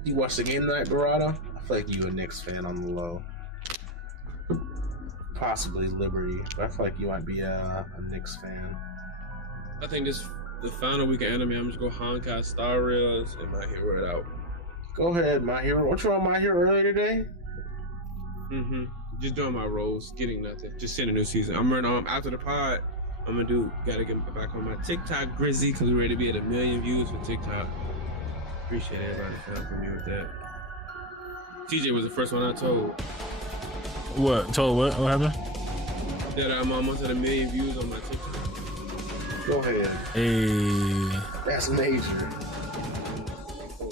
You watched the game tonight, Bravado? I feel like you a Knicks fan on the low. Possibly Liberty, but I feel like you might be a Knicks fan. I think the final week of anime, I'm just gonna Honkai Star Rails and My Hero it out. Go ahead, My Hero. What you on My Hero earlier today? Just doing my roles, getting nothing. Just seeing a new season. I'm running after the pod. Gotta get back on my TikTok Grizzy because we're ready to be at 1 million views for TikTok. Appreciate everybody for helping me with that. TJ was the first one I told. What? Told what? What happened? That I'm almost at 1 million views on my TikTok. Go ahead. Hey. That's major.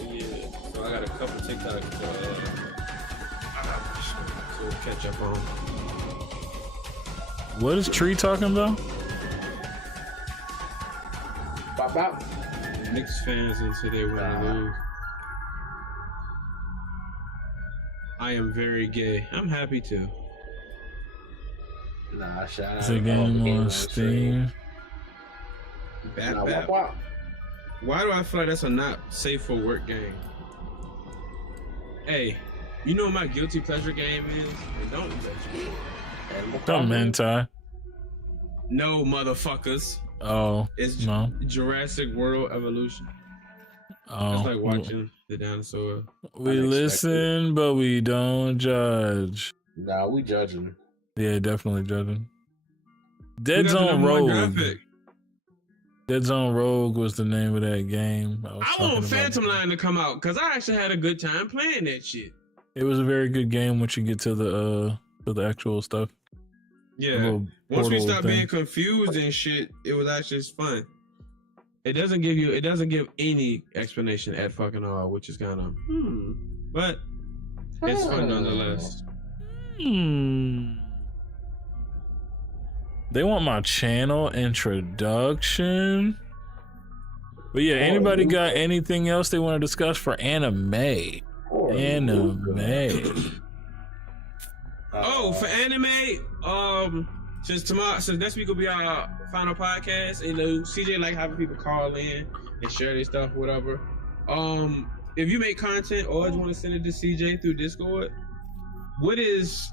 Yeah. So I got a couple TikToks to catch up on. What is Tree talking about? Bop, bop. Knicks fans until they win or lose. I am very gay. I'm happy to. Nah, shout out. It's a game on Steam. Bap. Why do I feel like that's a not safe for work game? Hey, you know what my guilty pleasure game is? And don't judge me. Some hentai. No, motherfuckers. Oh, It's no. Jurassic World Evolution. Oh, It's like watching the dinosaur. we listen, but we don't judge. Nah, we judging. Yeah, definitely judging. Dead Zone Rogue. Dead Zone Rogue was the name of that game. I want Phantom Line to come out because I actually had a good time playing that shit. It was a very good game once you get to the actual stuff. Yeah. Once we stop being confused and shit, it was actually fun. It doesn't give any explanation at fucking all, which is kind of but it's fun nonetheless. They want my channel introduction. But yeah, anybody got anything else they want to discuss for anime? Oh, for anime, since next week will be our final podcast, you know, CJ like having people call in and share their stuff, whatever. If you make content or just want to send it to CJ through Discord, what is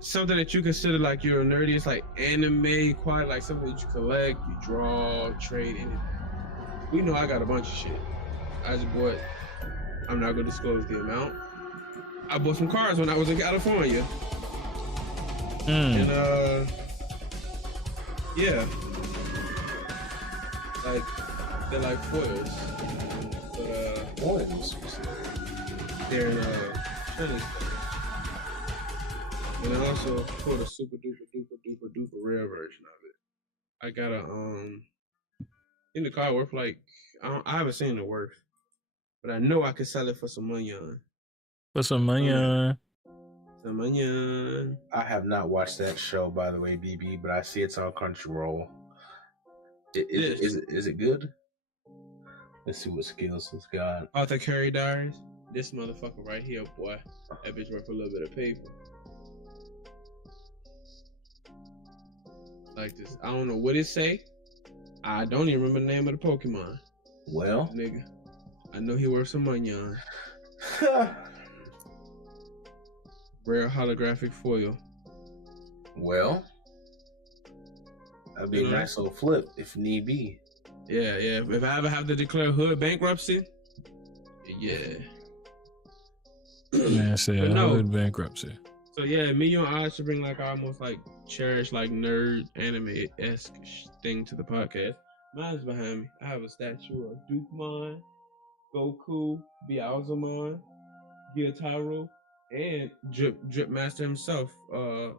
something that you consider like you're nerdy? It's like anime, quite like something that you collect, you draw, trade, anything. We know I got a bunch of shit. I just bought, I'm not gonna disclose the amount. I bought some cars when I was in California. And yeah, like they're like foils, but foils. They're in Chinese. And I also pulled a super duper rare version of it. I got a in the car worth like I haven't seen the worth, but I know I could sell it for some money on. For some money on. I have not watched that show, by the way, BB, but I see it's on Crunchyroll. Is it good? Let's see what Skillz has got. Arthur Curry Diaries. This motherfucker right here, boy. That bitch worth a little bit of paper. Like this. I don't know what it say. I don't even remember the name of the Pokemon. Well, nigga, I know he worth some money on. Rare holographic foil. Well, that'd be a nice little flip if need be. Yeah. If I ever have to declare hood bankruptcy, yeah. Man, say hood bankruptcy. So yeah, me and I should bring like almost like cherished like nerd anime-esque thing to the podcast. Mine's behind me. I have a statue of Dukemon, Goku, Beelzemon, Gyataro, and Drip Master himself,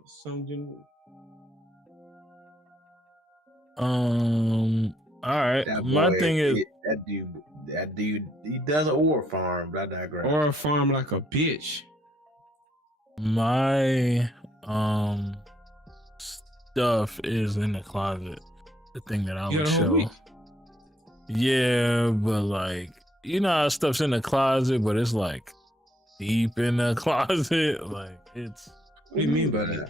Sung Jin. All right. My thing is that dude, he does an ore farm, but I digress. Ore farm like a bitch. My stuff is in the closet. The thing that I would show. Yeah, but like, you know how stuff's in the closet, but it's like deep in the closet. Like it's. What do you mean by that?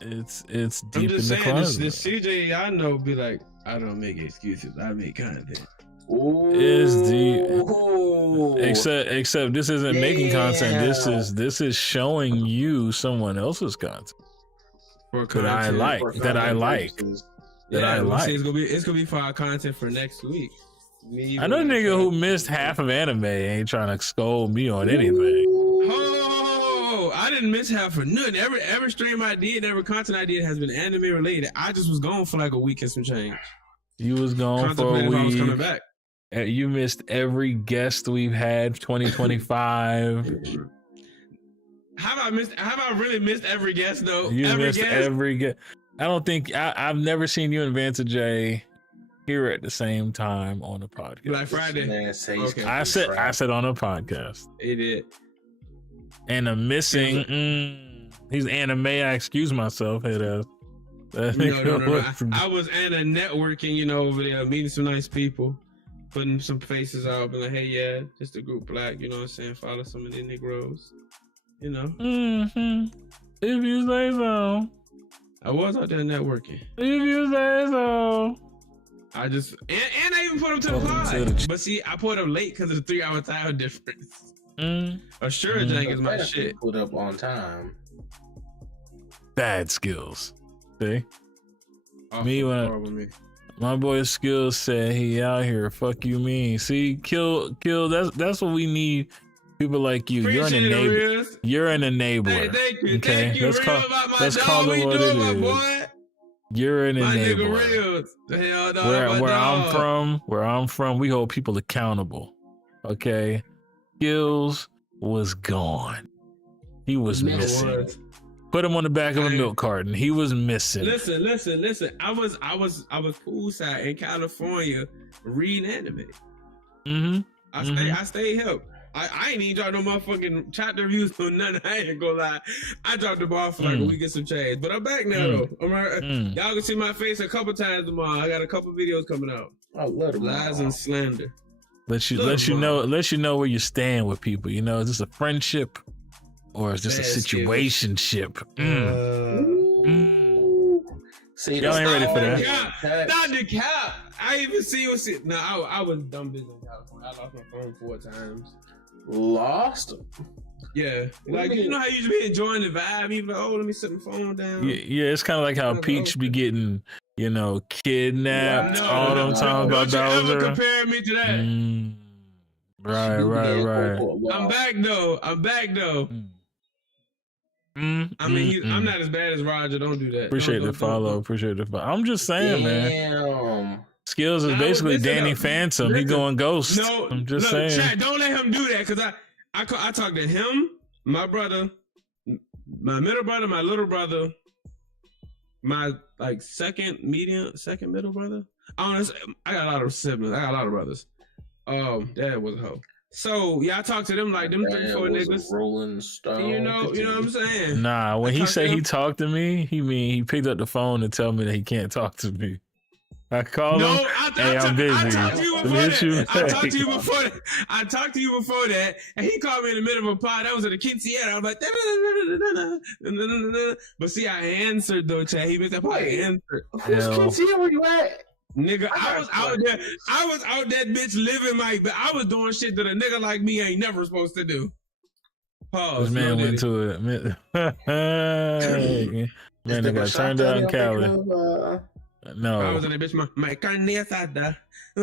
It's deep in the closet. I'm just saying, this CJ I know be like, I don't make excuses. I make content. It's deep. Except this isn't making content. This is showing you someone else's content that I like. It's gonna be for our content for next week. I know a nigga who missed half of anime ain't trying to scold me on anything. Oh, I didn't miss half for nothing. Every stream I did, every content I did has been anime related. I just was gone for like a week and some change. You was gone for a week. I was coming back. You missed every guest we've had 2025. Have I really missed every guest though? You missed every guest. I don't think I've never seen you and Vanta J here at the same time on a podcast. Black Friday. Okay. I said on a podcast. He did. And a missing. He's anime. I excuse myself. No. I was at a networking, over there, meeting some nice people, putting some faces out, being like, hey, yeah, just a group black, you know what I'm saying? Follow some of the Negroes, Mm-hmm. If you say so. I was out there networking. If you say so. I just, and I even put them to the pod. But see, I put them late because of the 3-hour time difference. Sure, Jank is my shit. Put up on time. Bad Skillz. See? Me when my boy Skillz said he out here. Fuck you mean? See, kill. That's what we need. People like you. You're an enabler. You're an enabler. Thank you. Okay, Thank you. let's call it what it is. Boy? You're an my enabler. Where I'm from, we hold people accountable. Okay, Skillz was gone. He was missing. Put him on the back of a milk carton. He was missing. Listen. I was poolside in California reading anime. Mm-hmm. I stayed hip. I ain't even dropped no motherfucking chapter reviews or nothing. I ain't gonna lie. I dropped the ball for like a week and some change. But I'm back now though. Y'all can see my face a couple times tomorrow. I got a couple videos coming out. I love lies and slander. Let you know where you stand with people. Is this a friendship or is this a situationship? See, y'all ain't ready for that. Not the cap. I even see you. No, I was dumb busy in California. I lost my phone 4 times. Lost? Yeah. Like, you know how you just be enjoying the vibe? You be like, let me set my phone down. Yeah, it's kind of like how Peach be getting, kidnapped all them times by Bowser. Don't you ever compare me to that. Right. I'm back though. I mean, I'm not as bad as Roger. Don't do that. Appreciate the follow. I'm just saying, man. Skillz is basically Danny Phantom. He going ghost. No, I'm just saying. Chat, don't let him do that because I talked to him, my brother, my middle brother, my little brother, my second middle brother. I got a lot of siblings. I got a lot of brothers. Dad was a hoe. So yeah, I talked to them like them 3-4 niggas. Rolling Stone. You know what I'm saying? Nah, when he said he talked to me, he picked up the phone and tell me that he can't talk to me. I called him. Hey, I'm busy. I talked to you before that, and he called me in the middle of a pod. That was at a quinceañera. I was like, but see, I answered though, Chad. He missed that part. I answered. Who's quinceañera? Where you at? Nigga, I was out there. I was out that bitch living I was doing shit that a nigga like me ain't never supposed to do. Pause. This man went to it. Man, I got turned down Cali. No. I was in that bitch, my carne asada. I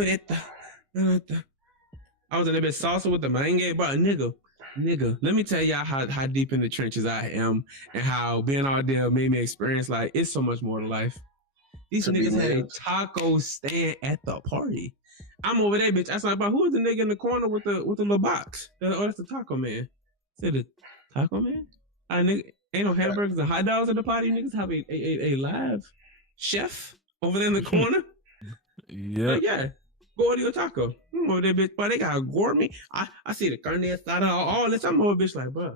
was in that bitch salsa with the mangue, bro. Nigga, let me tell y'all how deep in the trenches I am and how being out there made me experience it's so much more to life. These niggas had a taco stand at the party. I'm over there, bitch. I said, "But who is the nigga in the corner with the little box?" That's the taco man. I said, "The taco man? Nigga, ain't no hamburgers and hot dogs at the party. Niggas have a live chef over there in the corner." Yeah. Go order your taco. I'm over there, bitch. But they got gourmet. I see the carne asada, all this. I'm over, bitch, like, bro.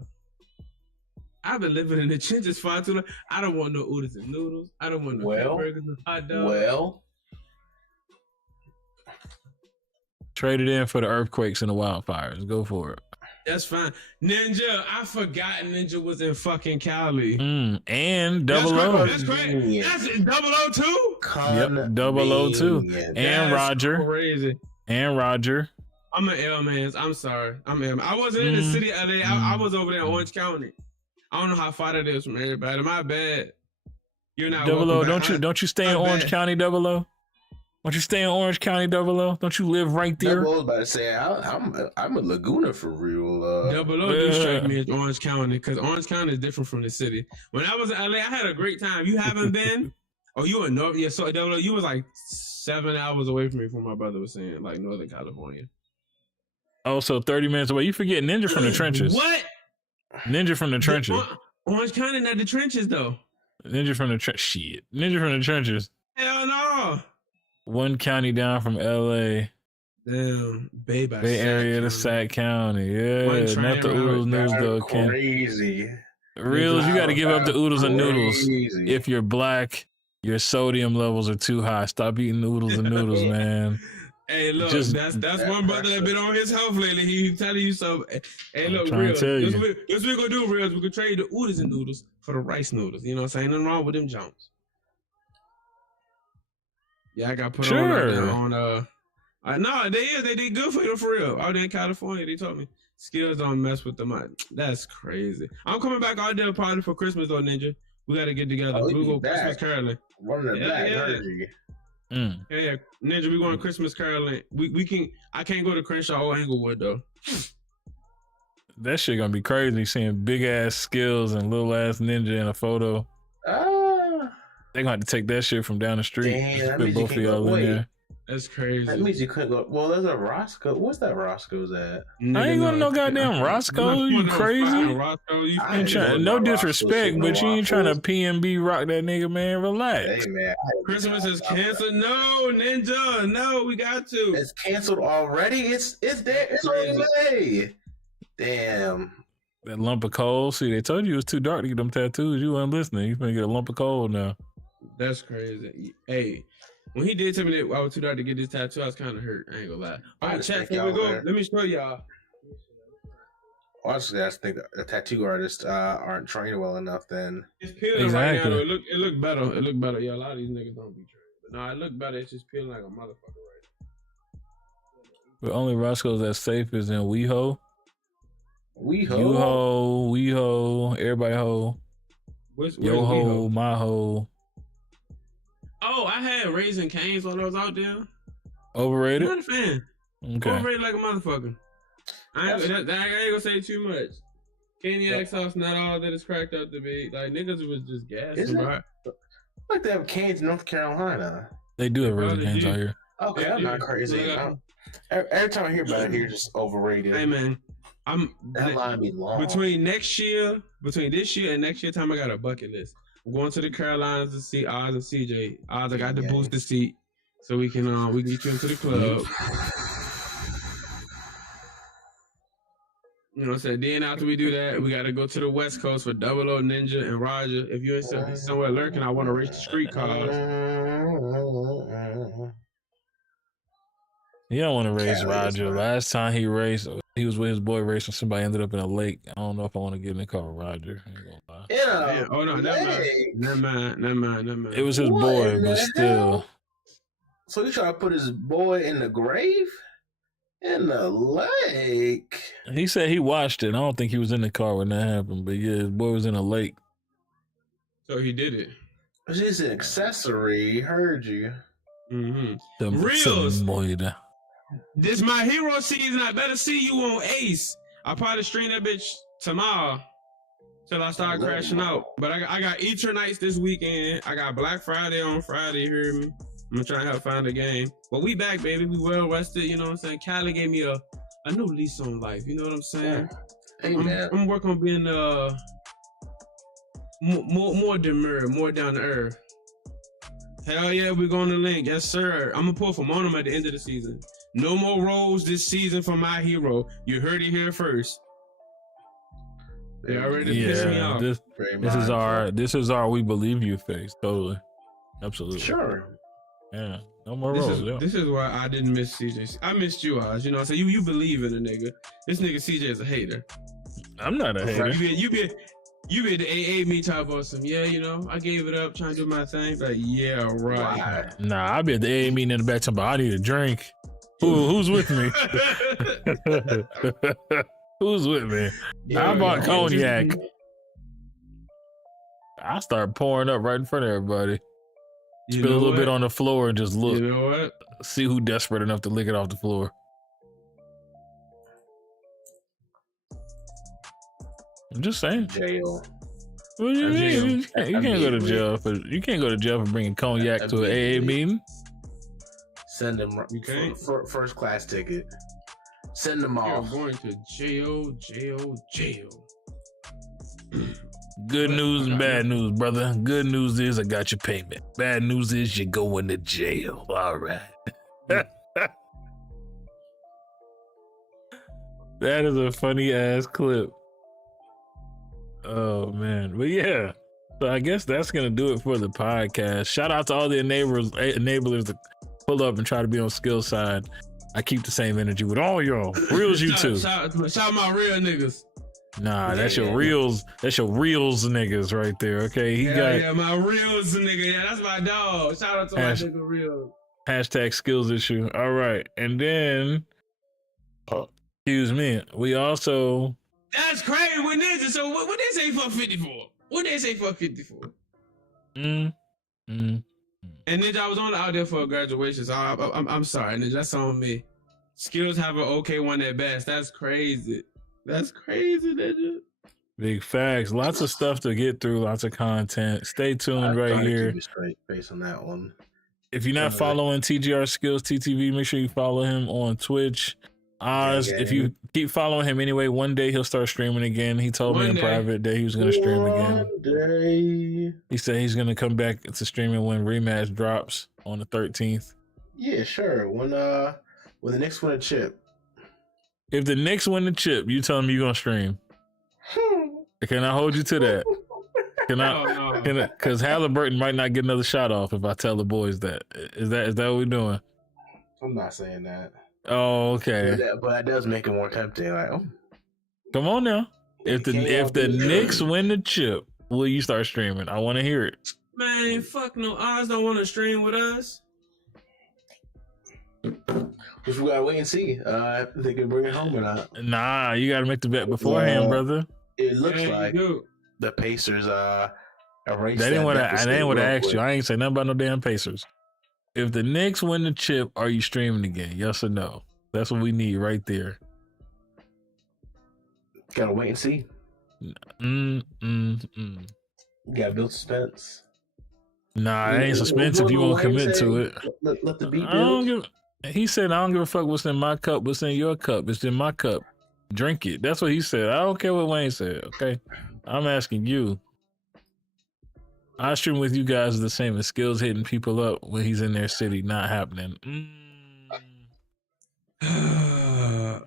I've been living in the trenches far too long. I don't want no oodles and noodles. I don't want no hamburgers and hot dogs. Trade it in for the earthquakes and the wildfires. Go for it. That's fine. Ninja, I forgot Ninja was in fucking Cali. And 00. That's crazy. That's 002? Yep, 002. And Roger. Crazy. And Roger. I'm an L man. I'm sorry. I'm L. I wasn't in the city of LA. I was over there in Orange County. I don't know how far that is from everybody. My bad. You're not 00. Don't you stay in Orange County, 00? Don't you stay in Orange County, 00? Don't you live right there? I was about to say, I'm a Laguna for real. 00 do strike me as Orange County because Orange County is different from the city. When I was in LA, I had a great time. You haven't been? Oh, you in North? Yeah, so 00, you was 7 hours away from me, from my brother was saying, Northern California. Oh, so 30 minutes away. You forget Ninja from the trenches. What? Ninja from the trenches. Orange County, not the trenches though. Ninja from the shit. Ninja from the trenches. Hell no. One county down from LA. Damn, Bay Area to Sac County. Yeah, not the oodles news though. Crazy. Reels, you got to give up the oodles and noodles. If you're black, your sodium levels are too high. Stop eating oodles and noodles, man. Hey, look, that's one brother that been on his health lately. He telling you something. Hey, look, Reels, this what we gonna do, Reels. We gonna trade the oodles and noodles for the rice noodles. You know what I'm saying? Nothing wrong with them Jones. Yeah, I got put on. No, they did good for you for real. Out there in California, they told me Skillz don't mess with them. That's crazy. I'm coming back out there party for Christmas though, Ninja. We gotta get together. We go Christmas caroling. Running back, Yeah, Ninja, we going Christmas caroling. We can. I can't go to Crenshaw or Englewood though. That shit gonna be crazy. Seeing big ass Skillz and little ass Ninja in a photo. They gonna have to take that shit from down the street. Damn, put both of y'all in there. That's crazy. That means you couldn't go. Well, there's a Roscoe. What's that Roscoe's at? I ain't going to no goddamn Roscoe. You crazy? Roscoe, no disrespect, but you ain't trying to PNB rock that nigga, man. Relax. Hey, man. Christmas is canceled. No, Ninja. No, we got to. It's canceled already. It's there. It's on the way. Damn. That lump of coal. See, they told you it was too dark to get them tattoos. You weren't listening. You finna get a lump of coal now. That's crazy. Hey. When he did tell me that I was too dark to get this tattoo, I was kind of hurt. I ain't gonna lie. All right, chat, before we go, let me show y'all. Honestly, I just think the tattoo artists aren't trained well enough. Then it's peeling right now. Though. It look better. It look better. Yeah, a lot of these niggas don't be trained. But no, it look better. It's just peeling like a motherfucker right now. But only Roscoe's that safe is in WeHo. WeHo. WeHo. Everybody ho. Yo ho, my ho. Oh, I had Raising Cane's while I was out there. Overrated? I'm not a fan. Okay. Overrated like a motherfucker. I ain't gonna say too much. Caniac sauce, not all that it's cracked up to be. Like, niggas was just gassing, bro. Like they have Cane's in North Carolina. They do have Raising Cane's out here. Okay, I'm not crazy. Every time I hear about it, here, just overrated. Hey, man. That line be long. Between this year and next year time, I got a bucket list. I'm going to the Carolinas to see Oz and CJ. Oz, I got the booster seat, so we can get you into the club. You know what I'm saying? Then after we do that, we got to go to the West Coast for Double O, Ninja, and Roger. If you're somewhere lurking, I want to race the street cars. You don't want to race Roger. Last time he raced, he was with his boy racing. Somebody ended up in a lake. I don't know if I want to get in the car with Roger. Yeah. Oh no, never mind. It was his boy, but still. So you trying to put his boy in the grave? In the lake? He said he watched it. I don't think he was in the car when that happened, but yeah, his boy was in a lake. So he did it. It's just an accessory. Heard you. Mm-hmm. Reels. This my hero season. I better see you on Ace. I'll probably stream that bitch tomorrow till I start crashing out. But I got Easter nights this weekend. I got Black Friday on Friday. You hear me? I'm gonna try and help find a game. But we back, baby. We well rested. You know what I'm saying? Cali gave me a new lease on life. You know what I'm saying? Hey, I'm working on being more demure, more down to earth. Hell yeah, we're going to link. Yes, sir. I'm gonna pull from on him at the end of the season. No more roles this season for my hero. You heard it here first. They already pissed me off. This is our we believe you face. Totally. Absolutely. Sure. Yeah. No more roles. This is why I didn't miss CJ. I missed you, Oz. You know what I'm saying? You believe in a nigga. This nigga CJ is a hater. I'm not a hater. You be the AA me type of some, yeah, you know, I gave it up trying to do my thing. Like, yeah, right. Nah, I be at the AA meeting in the back talking about I need a drink. Who's with me? Who's with me? I bought cognac. I start pouring up right in front of everybody. Spill a little bit on the floor and just look. You know what? See who desperate enough to lick it off the floor. I'm just saying. Jail. What do you mean? You can't go to jail for bringing cognac to an AA meeting. Send them first class ticket. Send them off. You're going to jail. Good news and bad news, brother. Good news is I got your payment. Bad news is you're going to jail. All right. That is a funny ass clip. Oh man, but yeah. So I guess that's gonna do it for the podcast. Shout out to all the enablers that pull up and try to be on Skillz side. I keep the same energy with all y'all. Reels, you too. Shout out real niggas. Nah, that's your reels. That's your reels niggas right there. Okay, my reels nigga. Yeah, that's my dog. Shout out to my nigga reels. Hashtag Skillz issue. All right, and then excuse me. We also. That's crazy. What is it? So what they say fuck 50 for? What they say fuck 50 for? And Ninja, I was on out there for a graduation, so I'm sorry, Ninja. That's on me. Skillz have an okay one at best. That's crazy. That's crazy, Ninja. Big facts. Lots of stuff to get through. Lots of content. Stay tuned right here. Straight face on that one. If you're not following TGR Skillz TTV, make sure you follow him on Twitch. Oz, if you keep following him anyway, one day he'll start streaming again. He told me in private that he was going to stream again. He said he's going to come back to streaming when Rematch drops on the 13th. Yeah, sure. When the Knicks win a chip. If the Knicks win the chip, you tell him you're going to stream. Can I hold you to that? Can I? Because Halliburton might not get another shot off if I tell the boys that. Is that what we're doing? I'm not saying that. Oh, okay. But that does make it more tempting. Like, come on now. If the Knicks win the chip, will you start streaming? I want to hear it. Man, fuck no. Oz don't want to stream with us. Just we gotta wait and see. If they can bring it home or not. Nah, you gotta make the bet beforehand, brother. It looks like the Pacers erased that. Ain't what I asked you. I ain't say nothing about no damn Pacers. If the Knicks win the chip, are you streaming again? Yes or no? That's what we need right there. Gotta wait and see. You gotta build suspense. Nah, it ain't suspense if you won't commit to it. Let the beat build. He said, I don't give a fuck what's in my cup, what's in your cup. It's in my cup. Drink it. That's what he said. I don't care what Wayne said, okay? I'm asking you. I stream with you guys is the same as Skillz hitting people up when he's in their city, not happening. The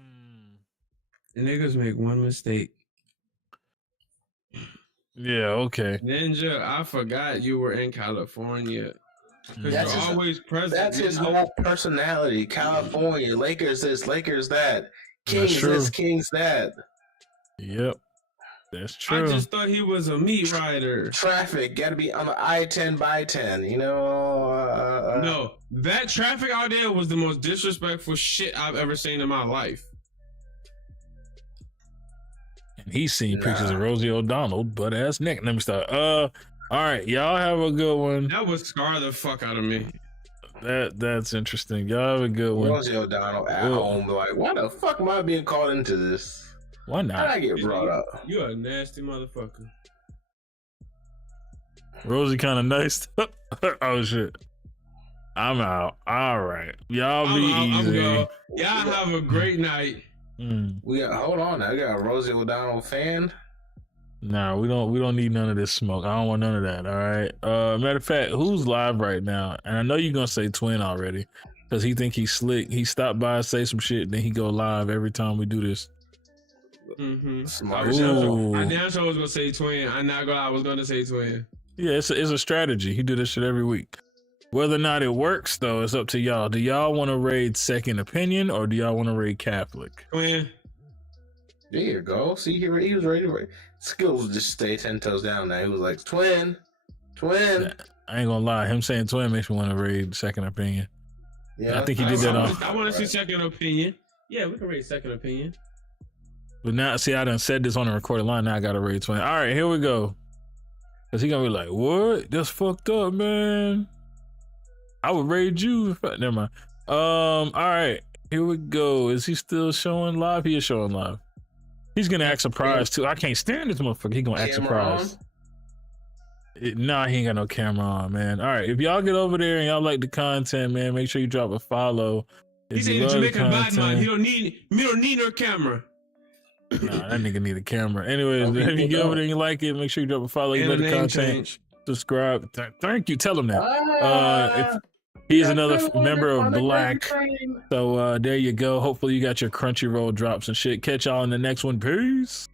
niggas make one mistake. Yeah, okay. Ninja, I forgot you were in California. Because you're always present. That's his whole personality. California, Lakers this, Lakers that. Kings this, Kings that. Yep. That's true. I just thought he was a meat rider. Traffic, gotta be on the I-10 by 10, you know? No, that traffic out there was the most disrespectful shit I've ever seen in my life. And he's seen pictures of Rosie O'Donnell, but ass Nick. Let me start. All right, y'all have a good one. That would scar the fuck out of me. That's interesting. Y'all have a good one. Rosie O'Donnell at home, like, why the fuck am I being called into this? Why not? How'd I get brought up? You a nasty motherfucker. Rosie kind of nice. Oh shit. I'm out. All right. Y'all be easy. Y'all have a great night. Hold on. I got a Rosie O'Donnell fan. Nah, we don't need none of this smoke. I don't want none of that. All right. Matter of fact, who's live right now? And I know you're gonna say Twin already, because he think he's slick. He stopped by, say some shit, then he go live every time we do this. Smart. I damn sure was gonna say Twin. I was gonna say Twin. Yeah, it's a strategy. He do this shit every week. Whether or not it works, though, it's up to y'all. Do y'all want to raid Second Opinion or do y'all want to raid Catholic? Twin. There you go. See, he was ready to raid. Skillz just stay 10 toes down now. He was like, Twin. I ain't gonna lie. Him saying Twin makes me want to raid Second Opinion. Yeah, I think he did that on. I want to see Second Opinion. Yeah, we can raid Second Opinion. But now, see, I done said this on the recorded line. Now I got to raid Twin. All right, here we go. Because he going to be like, what? That's fucked up, man. I would raid you. Never mind. All right, here we go. Is he still showing live? He is showing live. He's going to act surprised, too. I can't stand this motherfucker. He going to act surprised. Nah, he ain't got no camera on, man. All right, if y'all get over there and y'all like the content, man, make sure you drop a follow. He's a Jamaican bad man. He don't need no camera. Nah, that nigga need a camera. Anyways, if you get over there and you like it, make sure you drop a follow. You better content, subscribe. Thank you. Tell him that. If he's another member of Black. So there you go. Hopefully you got your Crunchyroll drops and shit. Catch y'all in the next one. Peace.